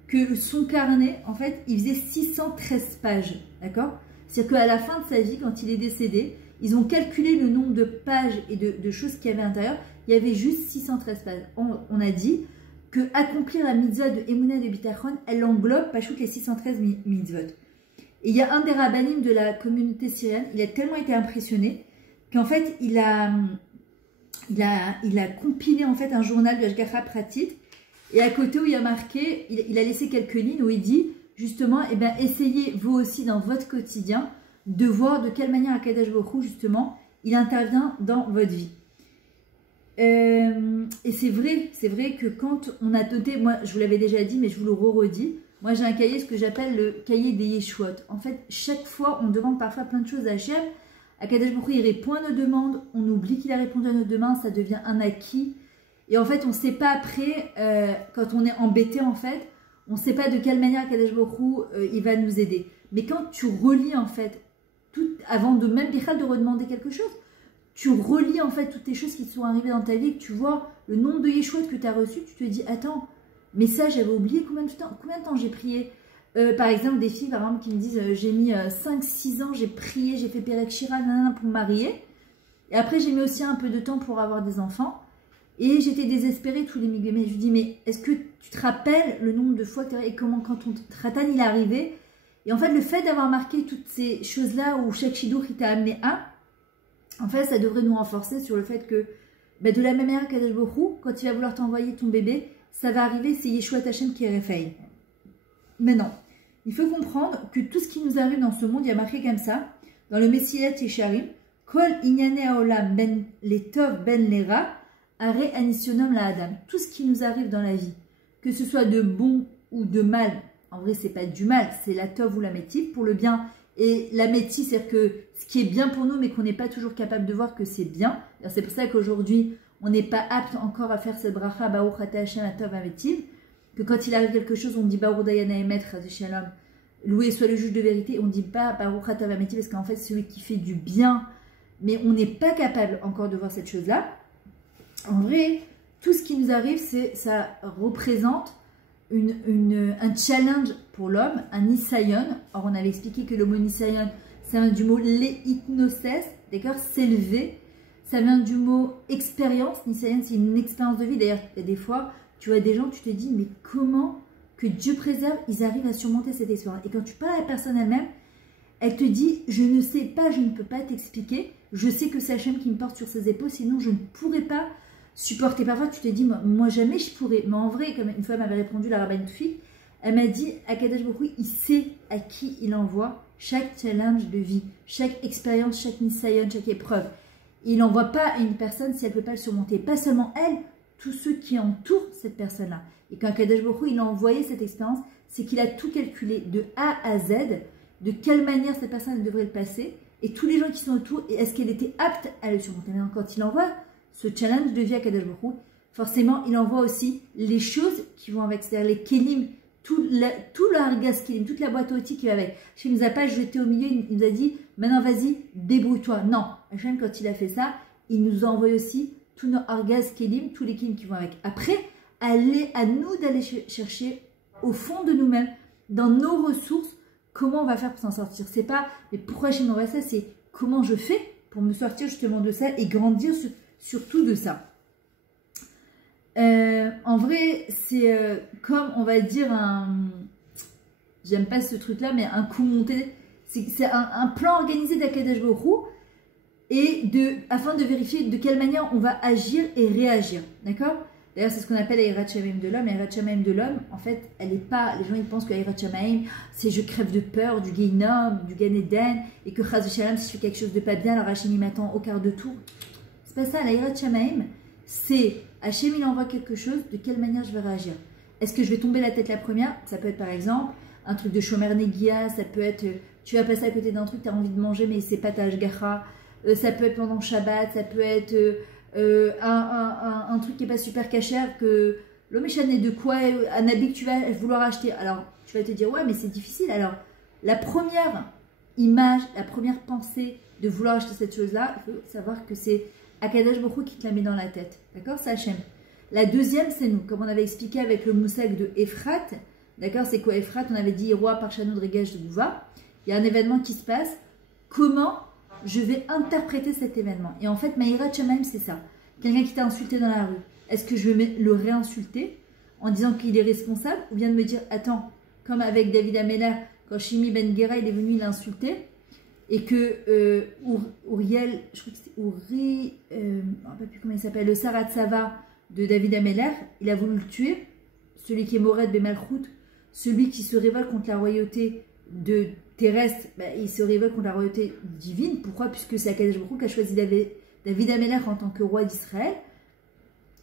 que son carnet, en fait, il faisait 613 pages, d'accord? C'est-à-dire qu'à la fin de sa vie, quand il est décédé, ils ont calculé le nombre de pages et de choses qu'il y avait à l'intérieur. Il y avait juste 613 pages. On a dit que accomplir la mitzvah de Emunah de Bitachon, elle englobe pas les 613 mitzvot. Et il y a un des rabbinim de la communauté syrienne, il a tellement été impressionné qu'en fait, il a compilé en fait un journal de Hashgacha Pratit. Et à côté où il y a marqué, il a laissé quelques lignes où il dit justement, eh ben, essayez vous aussi dans votre quotidien de voir de quelle manière Akadosh Baruch Hu, justement, il intervient dans votre vie. Et c'est vrai que quand on a noté, moi je vous l'avais déjà dit, mais je vous le redis, moi j'ai un cahier, ce que j'appelle le cahier des Yeshuot. En fait, chaque fois, on demande parfois plein de choses à Hachem. Akadosh Baruch Hu, il répond à nos demandes, on oublie qu'il a répondu à nos demandes, ça devient un acquis. Et en fait, on ne sait pas après, quand on est embêté, en fait, on ne sait pas de quelle manière Akadosh Baruch Hu, il va nous aider. Mais quand tu relis, en fait, tout, avant de même de redemander quelque chose, tu relis en fait toutes les choses qui te sont arrivées dans ta vie, que tu vois le nombre de Yeshuot que tu as reçus, tu te dis, attends, mais ça j'avais oublié combien de temps j'ai prié. Par exemple, des filles par exemple, qui me disent, j'ai mis 5-6 ans, j'ai prié, j'ai fait Perek Shira pour me marier. Et après j'ai mis aussi un peu de temps pour avoir des enfants. Et j'étais désespérée tous les milieux. Mais je lui dis, mais est-ce que tu te rappelles le nombre de fois que tu as... Et comment quand ton Tratan il est arrivé? Et en fait, le fait d'avoir marqué toutes ces choses-là où chaque Shidour qui t'a amené un, en fait, ça devrait nous renforcer sur le fait que, bah, de la même manière qu'Akadosh Baruch Hu, quand il va vouloir t'envoyer ton bébé, ça va arriver, c'est Yeshua Hashem qui est Raphaël. Maintenant, il faut comprendre que tout ce qui nous arrive dans ce monde, il y a marqué comme ça, dans le Messilat Yesharim, Kol Inyane Haolam ben Letov ben Lera, Are Anisionom la Adam. Tout ce qui nous arrive dans la vie, que ce soit de bon ou de mal, en vrai, c'est pas du mal, c'est la Tov ou la Métive, pour le bien. Et la métis, c'est-à-dire que ce qui est bien pour nous, mais qu'on n'est pas toujours capable de voir que c'est bien. C'est pour ça qu'aujourd'hui, on n'est pas apte encore à faire cette bracha, Baruch Ata Hashem Atov Ametiv, que quand il arrive quelque chose, on dit Baruch Dayana Emet, Shalom, loué soit le juge de vérité, on ne dit pas Baruch Atov Ametiv, parce qu'en fait, c'est celui qui fait du bien, mais on n'est pas capable encore de voir cette chose-là. En vrai, tout ce qui nous arrive, ça représente un challenge pour l'homme, un nisayon. Or, on avait expliqué que le mot nisayon, ça vient du mot leitnoses, d'accord, s'élever. Ça vient du mot expérience. Nisayon, c'est une expérience de vie. D'ailleurs, il y a des fois, tu vois des gens, tu te dis, mais comment que Dieu préserve, ils arrivent à surmonter cette expérience. Et quand tu parles à la personne elle-même, elle te dit, je ne sais pas, je ne peux pas t'expliquer. Je sais que c'est Hachem qui me porte sur ses épaules, sinon je ne pourrais pas supporter. Parfois, tu te dis, moi jamais je pourrais. Mais en vrai, comme une fois m'avait répondu la rabbine fille, elle m'a dit, Akadosh Baruch Hu, il sait à qui il envoie chaque challenge de vie, chaque expérience, chaque nisayon, chaque épreuve. Il n'envoie pas à une personne si elle ne peut pas le surmonter. Pas seulement elle, tous ceux qui entourent cette personne-là. Et quand Kadosh Baruch Hu, il a envoyé cette expérience, c'est qu'il a tout calculé de A à Z, de quelle manière cette personne devrait le passer, et tous les gens qui sont autour, et est-ce qu'elle était apte à le surmonter. Maintenant, quand il envoie ce challenge de vie à Kadosh Baruch Hu, forcément, il envoie aussi les choses qui vont avec, c'est-à-dire les kelim, tout le hargas kelim, toute la boîte à outils qui va avec. Hachem ne nous a pas jeté au milieu, il nous a dit, maintenant vas-y, débrouille-toi. Non, Hachem, quand il a fait ça, il nous a envoyé aussi tous nos hargas kelim, tous les kelim qui vont avec. Après, à nous d'aller chercher au fond de nous-mêmes, dans nos ressources, comment on va faire pour s'en sortir. C'est pas, mais pourquoi Hachem m'envoie ça, c'est comment je fais pour me sortir justement de ça et grandir surtout de ça. En vrai, c'est comme, on va dire, j'aime pas ce truc-là, mais un coup monté. C'est un plan organisé d'Akadosh Baruch Hu et afin de vérifier de quelle manière on va agir et réagir. D'accord? D'ailleurs, c'est ce qu'on appelle l'Ahirat Shamaim de l'homme. L'Ahirat Shamaim de l'homme, en fait, elle n'est pas... Les gens, ils pensent que l'Ahirat Shamaim, c'est je crève de peur du Geinom, du Gan Eden, et que Chaz Shalom, si je fais quelque chose de pas bien, alors Hachem, il m'attend au quart de tour. C'est pas ça, l'Ahirat Shamaim, c'est Hachem, il envoie quelque chose, de quelle manière je vais réagir. Est-ce que je vais tomber la tête la première? Ça peut être, par exemple, un truc de Shomer Negia, ça peut être, tu vas passer à côté d'un truc, tu as envie de manger, mais c'est pas ta Ashgacha. Ça peut être pendant Shabbat, ça peut être... un truc qui n'est pas super cachère, que l'homme est de quoi, un habit que tu vas vouloir acheter. Alors, tu vas te dire, ouais, mais c'est difficile. Alors, la première image, la première pensée de vouloir acheter cette chose-là, il faut savoir que c'est Akadosh Baruch Hu qui te la met dans la tête. D'accord? C'est Hachem. La deuxième, c'est nous. Comme on avait expliqué avec le moussag de Ephrat. D'accord? C'est quoi Ephrat? On avait dit, roi par Chano de Régage de Bouva. Il y a un événement qui se passe. Comment je vais interpréter cet événement? Et en fait, Maïrat Shamaim, c'est ça. Quelqu'un qui t'a insulté dans la rue, est-ce que je vais le réinsulter en disant qu'il est responsable, ou bien de me dire, attends, comme avec David Ameller, quand Shimi Ben Gera, il est venu l'insulter, et que Uriel, je crois que c'était Uri, je ne sais plus comment il s'appelle, le Sarat Sava de David Ameller, il a voulu le tuer, celui qui est Mored Bemalchut, celui qui se révolte contre la royauté terrestre, il se révolte contre la royauté divine. Pourquoi? Puisque c'est Akadosh Baruch Hu qui a choisi David Ameller en tant que roi d'Israël.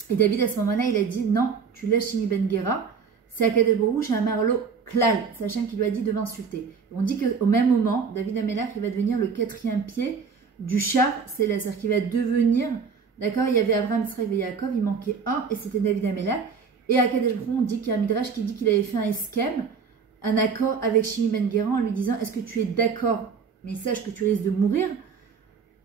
Et David, à ce moment-là, il a dit, non, tu laisses Shimi Ben Gera, c'est Akadosh Baruch Hu, c'est un Marlo Klal, c'est Hachem qui lui a dit de m'insulter. On dit qu'au même moment, David Ameller, il va devenir le 4e pied du char céleste, c'est-à-dire qu'il va devenir, d'accord, il y avait Abraham, Israël et Yaakov, il manquait un, et c'était David Ameller. Et à Akadosh Baruch Hu, on dit qu'il y a un Midrash qui dit qu'il avait fait un eskem, un accord avec Shimi Ben Gera en lui disant, est-ce que tu es d'accord, mais sache que tu risques de mourir,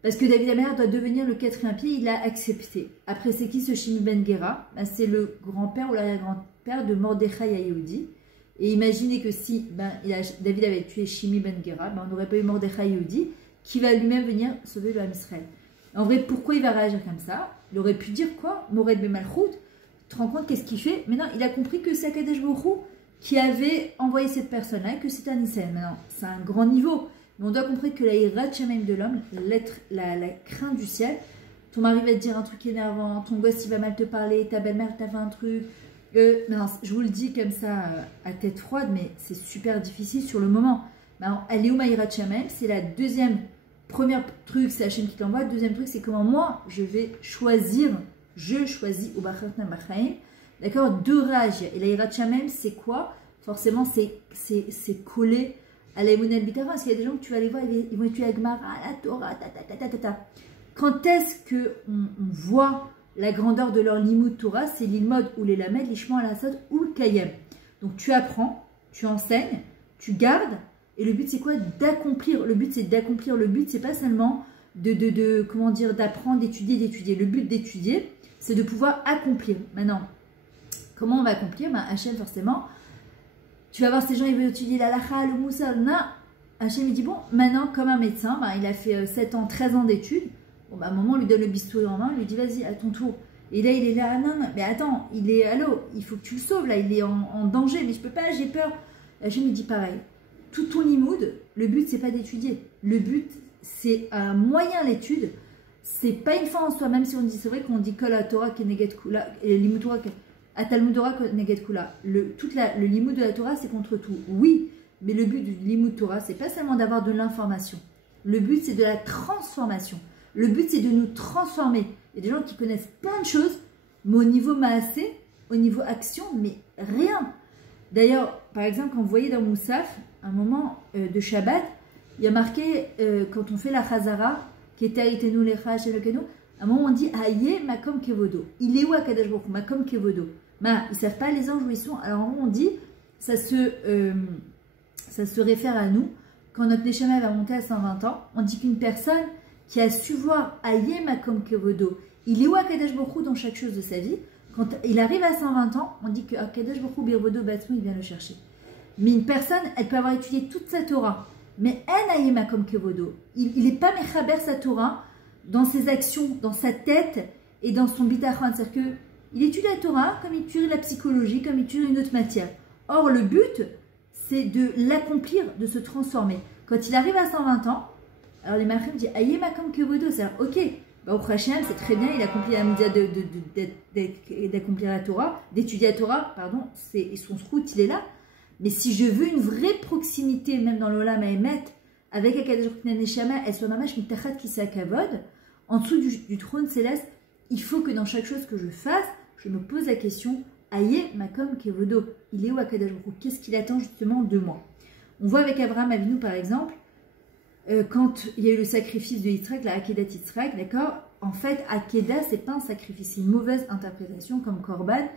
parce que David Ameller doit devenir le 4e pied, il a accepté. Après, c'est qui ce Shimi Ben Gera? C'est le grand-père ou l'arrière-grand-père de Mordechai Yehudi. Et imaginez que si David avait tué Shimi Ben Gera, on n'aurait pas eu Mordechai Yehudi, qui va lui-même venir sauver le Ham Israël. En vrai, pourquoi il va réagir comme ça? Il aurait pu dire quoi? Mored Bemalchut, tu te rends compte qu'est-ce qu'il fait? Maintenant, il a compris que c'est Akadosh Baruch Hu qui avait envoyé cette personne-là, que c'était un Israël. Maintenant, c'est un grand niveau. Mais on doit comprendre que la Hirat Shamaim de l'homme, la crainte du ciel, ton mari va te dire un truc énervant, ton gosse il va mal te parler, ta belle-mère t'a fait un truc. Non, je vous le dis comme ça à tête froide, mais c'est super difficile sur le moment. Elle est où ma Hirat Shamaim? C'est la première truc, c'est Hachem qui t'envoie. Le deuxième truc, c'est comment moi je vais choisir, au Bachatna Bachaim, d'accord, de réagir. Et la Hirat Shamaim, c'est quoi? Forcément, c'est collé à la Emunah Bitaron, parce qu'il y a des gens que tu vas aller voir, ils vont étudier la Gemara, la Torah, Quand est-ce qu'on voit la grandeur de leur Limud Torah? C'est l'Ilmod ou les Lamed, l'Ishma al-Asad ou le Kayem. Donc tu apprends, tu enseignes, tu gardes, et le but c'est quoi? D'accomplir. Le but c'est d'accomplir. Le but c'est pas seulement comment dire, d'apprendre, d'étudier. Le but d'étudier, c'est de pouvoir accomplir. Maintenant, comment on va accomplir? Hachem forcément. Tu vas voir ces gens, ils veulent étudier la lacha, le moussa, Hachem, il dit, bon, maintenant, comme un médecin, il a fait 7 ans, 13 ans d'études. Bon, à un moment, on lui donne le bistouri en main, il lui dit, vas-y, à ton tour. Et là, il est là, non, mais attends, allô, il faut que tu le sauves, là, il est en danger, mais je peux pas, j'ai peur. Hachem, il dit pareil. Tout ton limoud, le but, c'est pas d'étudier. Le but, c'est un moyen, l'étude. C'est pas une fin en soi, même si on dit, c'est vrai qu'on dit que la Torah, Keneget Kula, et l'imoud Torah, à Talmud Torah, Neget Kula. Le limoud de la Torah, c'est contre tout. Oui, mais le but du limoud Torah, c'est pas seulement d'avoir de l'information. Le but, c'est de la transformation. Le but, c'est de nous transformer. Il y a des gens qui connaissent plein de choses, Mais au niveau maasé, au niveau action, mais rien. D'ailleurs, par exemple, quand vous voyez dans Moussaf, un moment de Shabbat, il y a marqué, quand on fait la Chazara, Keta itenu lecha shelokenu, à un moment on dit Aye makom kevodo. Il est où Akadosh Baruch Hu, makom kevodo? Ils ne savent pas les anges où ils sont. Alors à un moment on dit, ça se réfère à nous. Quand notre Neshama va monter à 120 ans, on dit qu'une personne qui a su voir Aye makom kevodo, il est où Akadosh Baruch Hu dans chaque chose de sa vie. Quand il arrive à 120 ans, on dit que Akadosh Baruch Hu birvodo batzmo, il vient le chercher. Mais une personne, elle peut avoir étudié toute sa Torah, mais en Aye makom kevodo, il n'est pas mechaber sa Torah dans ses actions, dans sa tête et dans son bitachon. C'est-à-dire qu'il étudie la Torah comme il étudie la psychologie, comme il étudie une autre matière. Or, le but, c'est de l'accomplir, de se transformer. Quand il arrive à 120 ans, alors les Machim disent Aye makom kevodo, c'est-à-dire, ok, au Hachem, c'est très bien, il accomplit la mitzvah d'accomplir la Torah, d'étudier la Torah, pardon, et son srout, il est là. Mais si je veux une vraie proximité, même dans l'Olam Haemet, avec Akadosh Baruch Hu Neshama, elle soit mamash mitachat kisa kavod, en dessous du trône céleste, il faut que dans chaque chose que je fasse, je me pose la question, Aye makom kevodo, il est où Akadosh Baruch Hu? Qu'est-ce qu'il attend justement de moi? On voit avec Abraham Avinu par exemple, quand il y a eu le sacrifice de Yitzhak, la Akedat Yitzhak, d'accord? En fait, Akeda, c'est pas un sacrifice, c'est une mauvaise interprétation comme Korban.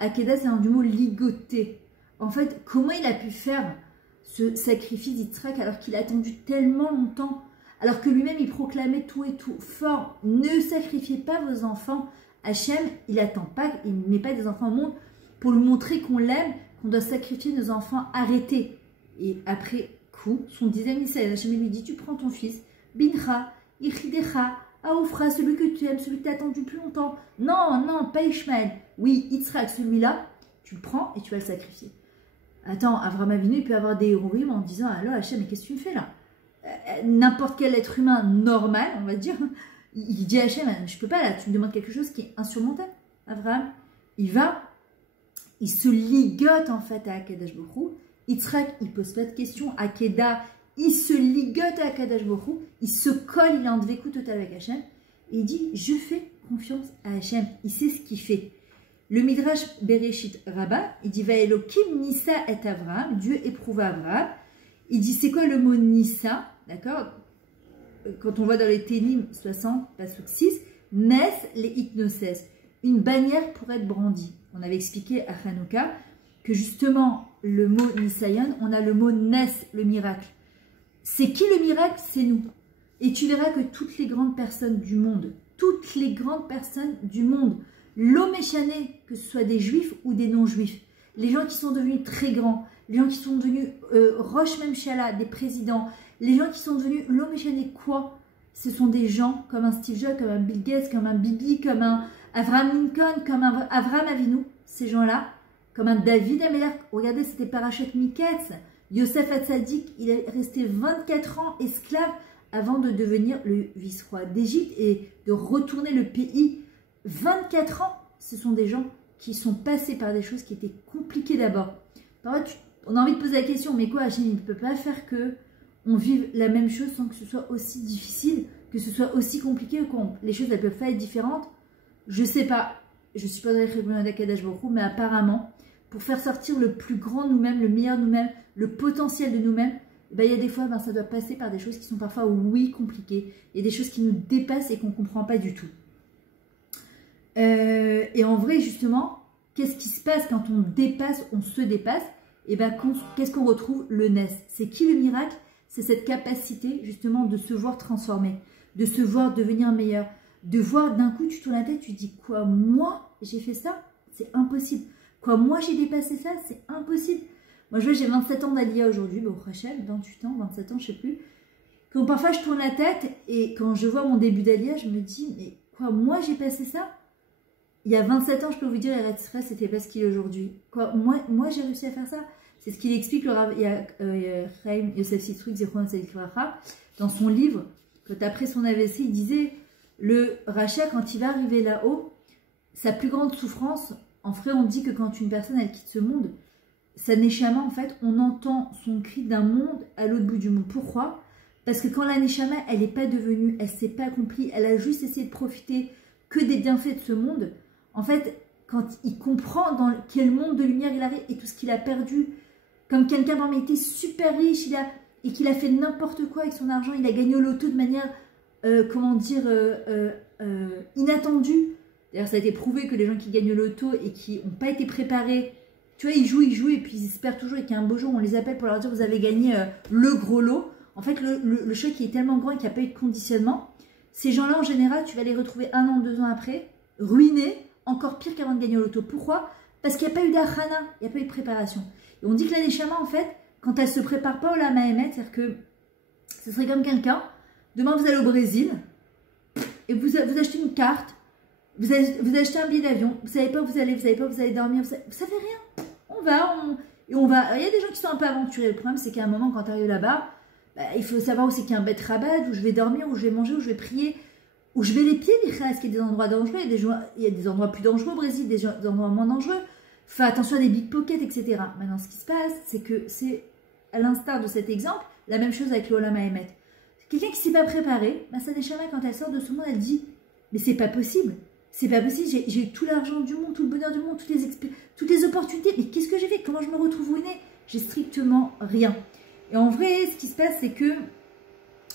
Akeda, c'est un du mot ligoté. En fait, comment il a pu faire ce sacrifice d'Yitzhak alors qu'il a attendu tellement longtemps, alors que lui-même il proclamait tout et tout fort, ne sacrifiez pas vos enfants. Hachem, il attend pas, il ne met pas des enfants au monde pour lui montrer qu'on l'aime, qu'on doit sacrifier nos enfants, arrêtez. Et après coup, son dixième Israël, Hachem lui dit, tu prends ton fils, Bincha, Ichidecha, Aoufra, celui que tu aimes, celui que tu as attendu plus longtemps. Non, non, pas Ishmaël. Oui, Yitzhak, celui-là, tu le prends et tu vas le sacrifier. Attends, Avraham Avinu, il peut avoir des héroïmes en disant, alors Hachem, mais qu'est-ce que tu me fais là? N'importe quel être humain normal, on va dire, il dit à Hachem, je peux pas là, tu me demandes quelque chose qui est insurmontable. Avraham, il se ligote en fait à Akadosh Baruch Hu. Yitzhak, il pose pas de questions. Akeda, il se ligote à Akadosh Baruch Hu, il se colle, il est en dvécout total avec Hachem, et il dit, je fais confiance à Hachem, il sait ce qu'il fait. Le Midrash Bereshit Rabbah, il dit, Vaelokim Nissa et Avraham, Dieu éprouva Avraham. Il dit, c'est quoi le mot Nissa, d'accord? Quand on voit dans les Télim 60, pasuk 6, Nes les hypnoses, une bannière pour être brandie. On avait expliqué à Hanouka que justement, le mot Nisayon, on a le mot Nes, le miracle. C'est qui le miracle? C'est nous. Et tu verras que toutes les grandes personnes du monde, l'homme échané, que ce soit des juifs ou des non-juifs, les gens qui sont devenus très grands, les gens qui sont devenus Rosh Memshala, des présidents, les gens qui sont devenus l'homme échané quoi? Ce sont des gens comme un Steve Jobs, comme un Bill Gates, comme un Bibi, comme un Avraham Lincoln, comme un Avraham Avinu, ces gens-là, comme un David Amelach. Regardez, c'était Parashat Miketz. Yosef Hatzadik, il est resté 24 ans esclave avant de devenir le vice-roi d'Égypte et de retourner le pays. 24 ans, ce sont des gens qui sont passés par des choses qui étaient compliquées d'abord. On a envie de poser la question, mais quoi, Hachem, il ne peut pas faire que on vive la même chose sans que ce soit aussi difficile, que ce soit aussi compliqué, les choses elles peuvent pas être différentes. Je sais pas, je suis pas dans les règlements d'Akadosh Baruch Hu, mais apparemment, pour faire sortir le plus grand de nous-mêmes, le meilleur de nous-mêmes, le potentiel de nous-mêmes, il y a des fois, ça doit passer par des choses qui sont parfois, oui, compliquées. Il y a des choses qui nous dépassent et qu'on ne comprend pas du tout. Et en vrai, justement, qu'est-ce qui se passe quand on dépasse, on se dépasse? Et qu'est-ce qu'on retrouve? Le Nes. C'est qui le miracle? C'est cette capacité, justement, de se voir transformer, de se voir devenir meilleur, de voir d'un coup, tu tournes la tête, tu te dis, quoi, moi, j'ai fait ça? C'est impossible. Quoi, moi, j'ai dépassé ça? C'est impossible. Moi, je vois, j'ai 27 ans d'Alia aujourd'hui, au Rachel, 28 ans, 27 ans, je ne sais plus. Quand parfois, je tourne la tête et quand je vois mon début d'Alia, je me dis, mais quoi, moi, j'ai passé ça? Il y a 27 ans, je peux vous dire, Eretz Israël, c'était pas ce qu'il est aujourd'hui. Quoi, moi j'ai réussi à faire ça. C'est ce qu'il explique, le Rav Chaim Yosef Sitrouk, Zichron Tzadik Livracha, dans son livre, quand après son AVC, il disait, le Racha, quand il va arriver là-haut, sa plus grande souffrance, en vrai, on dit que quand une personne, elle quitte ce monde, sa Neshama, en fait, on entend son cri d'un monde à l'autre bout du monde. Pourquoi? Parce que quand la Neshama, elle n'est pas devenue, elle ne s'est pas accomplie, elle a juste essayé de profiter que des bienfaits de ce monde, en fait, quand il comprend dans quel monde de lumière il arrive et tout ce qu'il a perdu, comme quelqu'un qui était super riche et qu'il a fait n'importe quoi avec son argent, il a gagné au loto de manière, comment dire, inattendue. D'ailleurs, ça a été prouvé que les gens qui gagnent au loto et qui n'ont pas été préparés, tu vois, ils jouent et puis ils espèrent toujours et qu'un beau jour, on les appelle pour leur dire vous avez gagné le gros lot. En fait, le choc est tellement grand qu'il n'y a pas eu de conditionnement. Ces gens-là, en général, tu vas les retrouver 1 an, 2 ans après, ruinés, encore pire qu'avant de gagner au loto. Pourquoi? Parce qu'il n'y a pas eu d'achana, il n'y a pas eu de préparation. Et on dit que la neshama, en fait, quand elle ne se prépare pas au lama emet, c'est-à-dire que ce serait comme quelqu'un, demain vous allez au Brésil, et vous achetez une carte, vous achetez un billet d'avion, vous ne savez pas où vous allez, vous ne savez pas où vous allez dormir, vous savez rien. On va. Il y a des gens qui sont un peu aventurés. Le problème, c'est qu'à un moment, quand tu arrives là-bas, il faut savoir où c'est qu'il y a un bête rabat, où je vais dormir, où je vais manger, où je vais prier, où je vais les pieds, les khas, qu'il y a des endroits dangereux, il y a des endroits plus dangereux au Brésil, des endroits moins dangereux. Fais attention à des big pockets, etc. Maintenant, ce qui se passe, c'est que c'est, à l'instar de cet exemple, la même chose avec le Olam Haemet. Quelqu'un qui ne s'est pas préparé, sa neshama, quand elle sort de ce monde, elle dit « Mais c'est pas possible. C'est pas possible, j'ai eu tout l'argent du monde, tout le bonheur du monde, toutes les opportunités. Mais qu'est-ce que j'ai fait? Comment je me retrouve ruinée? J'ai strictement rien. » Et en vrai, ce qui se passe, c'est que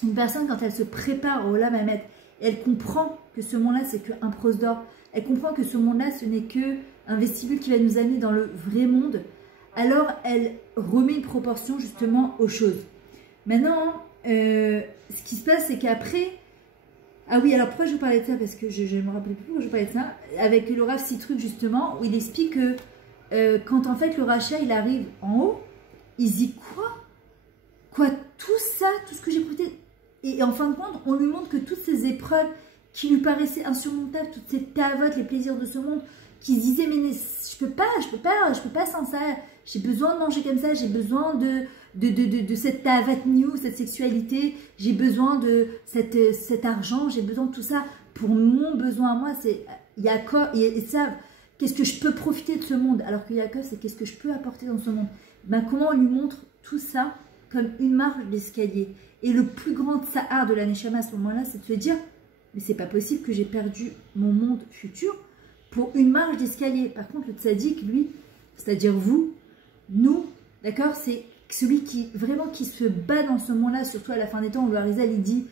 une personne, quand elle se prépare au Olam Haemet, elle comprend que ce monde-là, c'est qu'un prose d'or. Elle comprend que ce monde-là, ce n'est qu'un vestibule qui va nous amener dans le vrai monde. Alors, elle remet une proportion, justement, aux choses. Maintenant, ce qui se passe, c'est qu'après... Ah oui, alors pourquoi je vous parlais de ça? Parce que je ne me rappelle plus pourquoi je vous parlais de ça. Avec le Rav Citruc, justement, où il explique que quand, en fait, le rachat, il arrive en haut, il se dit quoi? Quoi, tout ça, tout ce que j'ai écouté. Et en fin de compte, on lui montre que toutes ces épreuves qui lui paraissaient insurmontables, toutes ces tavotes, les plaisirs de ce monde, qui se disaient, mais je peux pas sans ça. J'ai besoin de manger comme ça, j'ai besoin de cette tavat new, cette sexualité, j'ai besoin de cet argent, j'ai besoin de tout ça pour mon besoin à moi. C'est Yaakov, et ça, qu'est-ce que je peux profiter de ce monde? Alors que Yaakov, c'est qu'est-ce que je peux apporter dans ce monde? Comment on lui montre tout ça comme une marche d'escalier? Et le plus grand tsahar de la neshama à ce moment-là, c'est de se dire, mais c'est pas possible que j'ai perdu mon monde futur pour une marche d'escalier. Par contre, le tzaddik, lui, c'est-à-dire vous, nous, d'accord, c'est celui qui vraiment qui se bat dans ce monde-là, surtout à la fin des temps, où le Harizal, il dit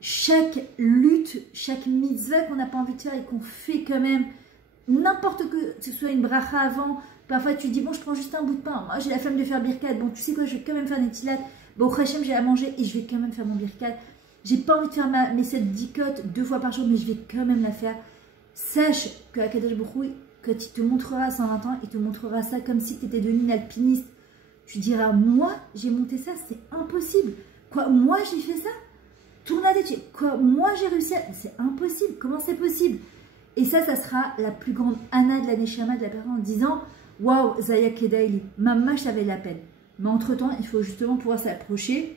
chaque lutte, chaque mitzvah qu'on n'a pas envie de faire et qu'on fait quand même, n'importe que ce soit une bracha avant, parfois tu dis bon, je prends juste un bout de pain, moi j'ai la flemme de faire birkat, bon tu sais quoi, je vais quand même faire des tilat, bon Hachem j'ai à manger et je vais quand même faire mon birkat, j'ai pas envie de faire mes 7 dikotes 2 fois par jour, mais je vais quand même la faire. Sache que Akadosh Baruch Hu, quand il te montrera à 120 ans, il te montrera ça comme si tu étais devenu une alpiniste. Tu diras, moi, j'ai monté ça, c'est impossible. Quoi, moi, j'ai fait ça? Tourne la tête, quoi, moi, j'ai réussi à... C'est impossible, comment c'est possible? Et ça sera la plus grande Anna de la Neshama de la personne en disant, waouh, Zaya Kedaili, maman, ça valait la peine. Mais entre-temps, il faut justement pouvoir s'accrocher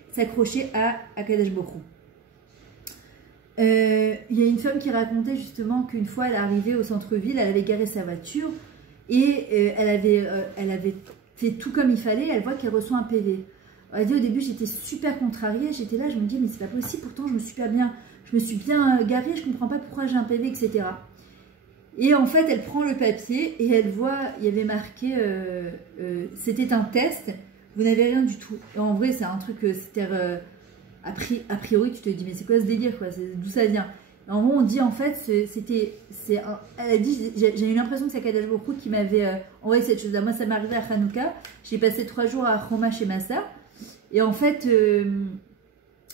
à Akadosh Baruch Hu. Il y a une femme qui racontait justement qu'une fois elle est arrivée au centre-ville, elle avait garé sa voiture et elle avait fait tout comme il fallait, elle voit qu'elle reçoit un PV. Elle dit au début j'étais super contrariée, j'étais là, je me dis mais c'est pas possible, pourtant je me suis bien garée, je comprends pas pourquoi j'ai un PV, etc. Et en fait elle prend le papier et elle voit, il y avait marqué c'était un test, vous n'avez rien du tout. Et en vrai c'est un truc, c'était... a priori, tu te dis, mais c'est quoi ce délire, quoi? D'où ça vient? En gros, on dit, en fait, elle a dit, j'ai eu l'impression que c'est Akadosh Baruch Hu qui m'avait envoyé cette chose-là. Moi, ça m'est arrivé à Hanouka. J'ai passé 3 jours à Roma chez ma sœur. Et en fait,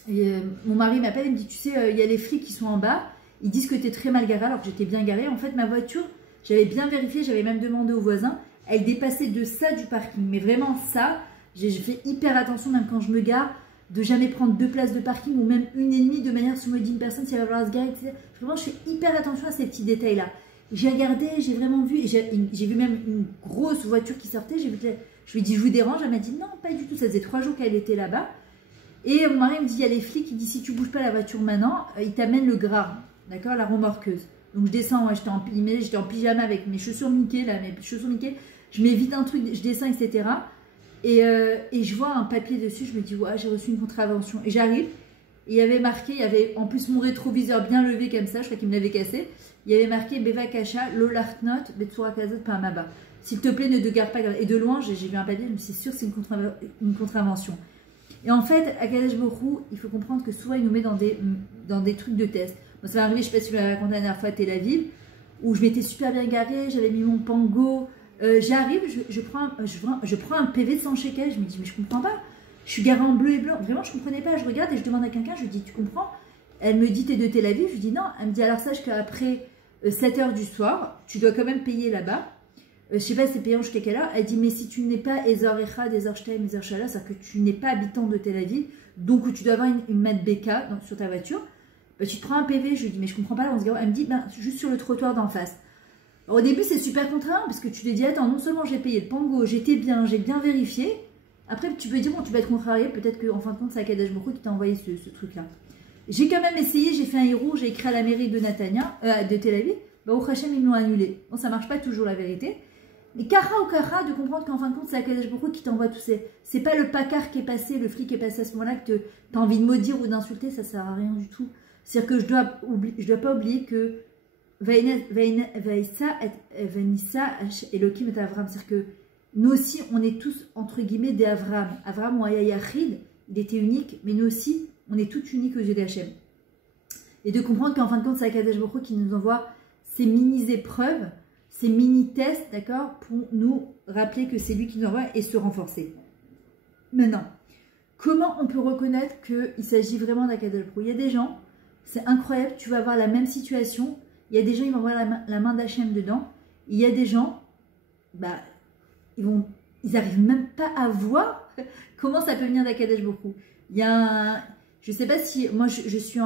mon mari m'appelle et me dit, tu sais, il y a les flics qui sont en bas. Ils disent que tu es très mal garée, alors que j'étais bien garée. En fait, ma voiture, j'avais bien vérifié, j'avais même demandé aux voisins. Elle dépassait de ça du parking. Mais vraiment, ça, j'ai fait hyper attention, même quand je me gare, de jamais prendre 2 places de parking ou même 1,5 de manière à se me dit une personne si elle va vouloir se garer, etc. Vraiment, je fais hyper attention à ces petits détails-là. J'ai regardé, j'ai vraiment vu, et j'ai vu même une grosse voiture qui sortait. Je lui ai dit, je vous dérange. Elle m'a dit, non, pas du tout. Ça faisait 3 jours qu'elle était là-bas. Et mon mari me dit, il y a les flics, il dit, si tu bouges pas la voiture maintenant, ils t'amènent le gras, d'accord, la remorqueuse. Donc je descends, ouais, j'étais en pyjama avec mes chaussures Mickey, là, mes chaussures Mickey. Je mets vite un truc, je descends, etc. Et je vois un papier dessus, je me dis, ouais, j'ai reçu une contravention. Et j'arrive, il y avait marqué, il y avait en plus mon rétroviseur bien levé comme ça, je crois qu'il me l'avait cassé. il y avait marqué Beva Kasha, Lolartnot, Betsura Kazot, Pamaba. S'il te plaît, ne te garde pas. Et de loin, j'ai vu un papier, je me suis sûre que c'est une contravention. Et en fait, à Kadesh Borou, il faut comprendre que souvent, il nous met dans des trucs de test. Moi, ça m'est arrivé, je ne sais pas si je l'avais raconté la dernière fois à Tel Aviv, où je m'étais super bien garée, j'avais mis mon pango. J'arrive, je prends un PV de 100 shekels, je me dis, mais je comprends pas. Je suis garée en bleu et blanc. Vraiment, je ne comprenais pas. Je regarde et je demande à quelqu'un, je lui dis, tu comprends? Elle me dit, t'es de Tel Aviv? Je lui dis, non. Elle me dit, alors sache qu'après 7 h du soir, tu dois quand même payer là-bas. Je ne sais pas si c'est payant jusqu'à quelle heure. Elle dit, mais si tu n'es pas Ezor Echad, Ezor Shtaim, Ezor Shala, c'est-à-dire que tu n'es pas habitant de Tel Aviv, donc tu dois avoir une Madbeka sur ta voiture, bah, tu te prends un PV. Je lui dis, mais je comprends pas. Elle me dit, ben, juste sur le trottoir d'en face. Alors, au début, c'est super contraignant parce que tu te dis, attends, non seulement j'ai payé le pango, j'étais bien, j'ai bien vérifié. Après, tu peux dire, bon, tu vas être contrarié, peut-être qu'en fin de compte, c'est Akadosh Baruch Hu qui t'a envoyé ce truc-là. J'ai quand même essayé, j'ai fait un héros, j'ai écrit à la mairie de de Tel Aviv, bah, au Hachem, ils me l'ont annulé. Bon, ça marche pas toujours la vérité. Mais Kara ou Kara, de comprendre qu'en fin de compte, c'est Akadosh Baruch Hu qui t'envoie tous ces. C'est pas le pacard qui est passé, le flic qui est passé à ce moment-là que tu as envie de maudire ou d'insulter, ça sert à rien du tout. C'est-à-dire que je dois pas oublier que Vaïssa Elohim et Avram, c'est-à-dire que nous aussi, on est tous, entre guillemets, des Avram. Avram ou Ayayachid, il était unique, mais nous aussi, on est tous uniques aux yeux d'Hachem. Et de comprendre qu'en fin de compte, c'est Akadosh Baruch Hu qui nous envoie ces mini-épreuves, ces mini-tests, d'accord, pour nous rappeler que c'est lui qui nous envoie et se renforcer. Maintenant, comment on peut reconnaître qu'il s'agit vraiment d'Akadosh Baruch Hu? Il y a des gens, c'est incroyable, tu vas avoir la même situation, il y a des gens, ils vont avoir la main d'Hachem dedans, il y a des gens, bah, ils n'arrivent même pas à voir comment ça peut venir d'Akadosh Baruch Hu. Il y a je ne sais pas si, moi je suis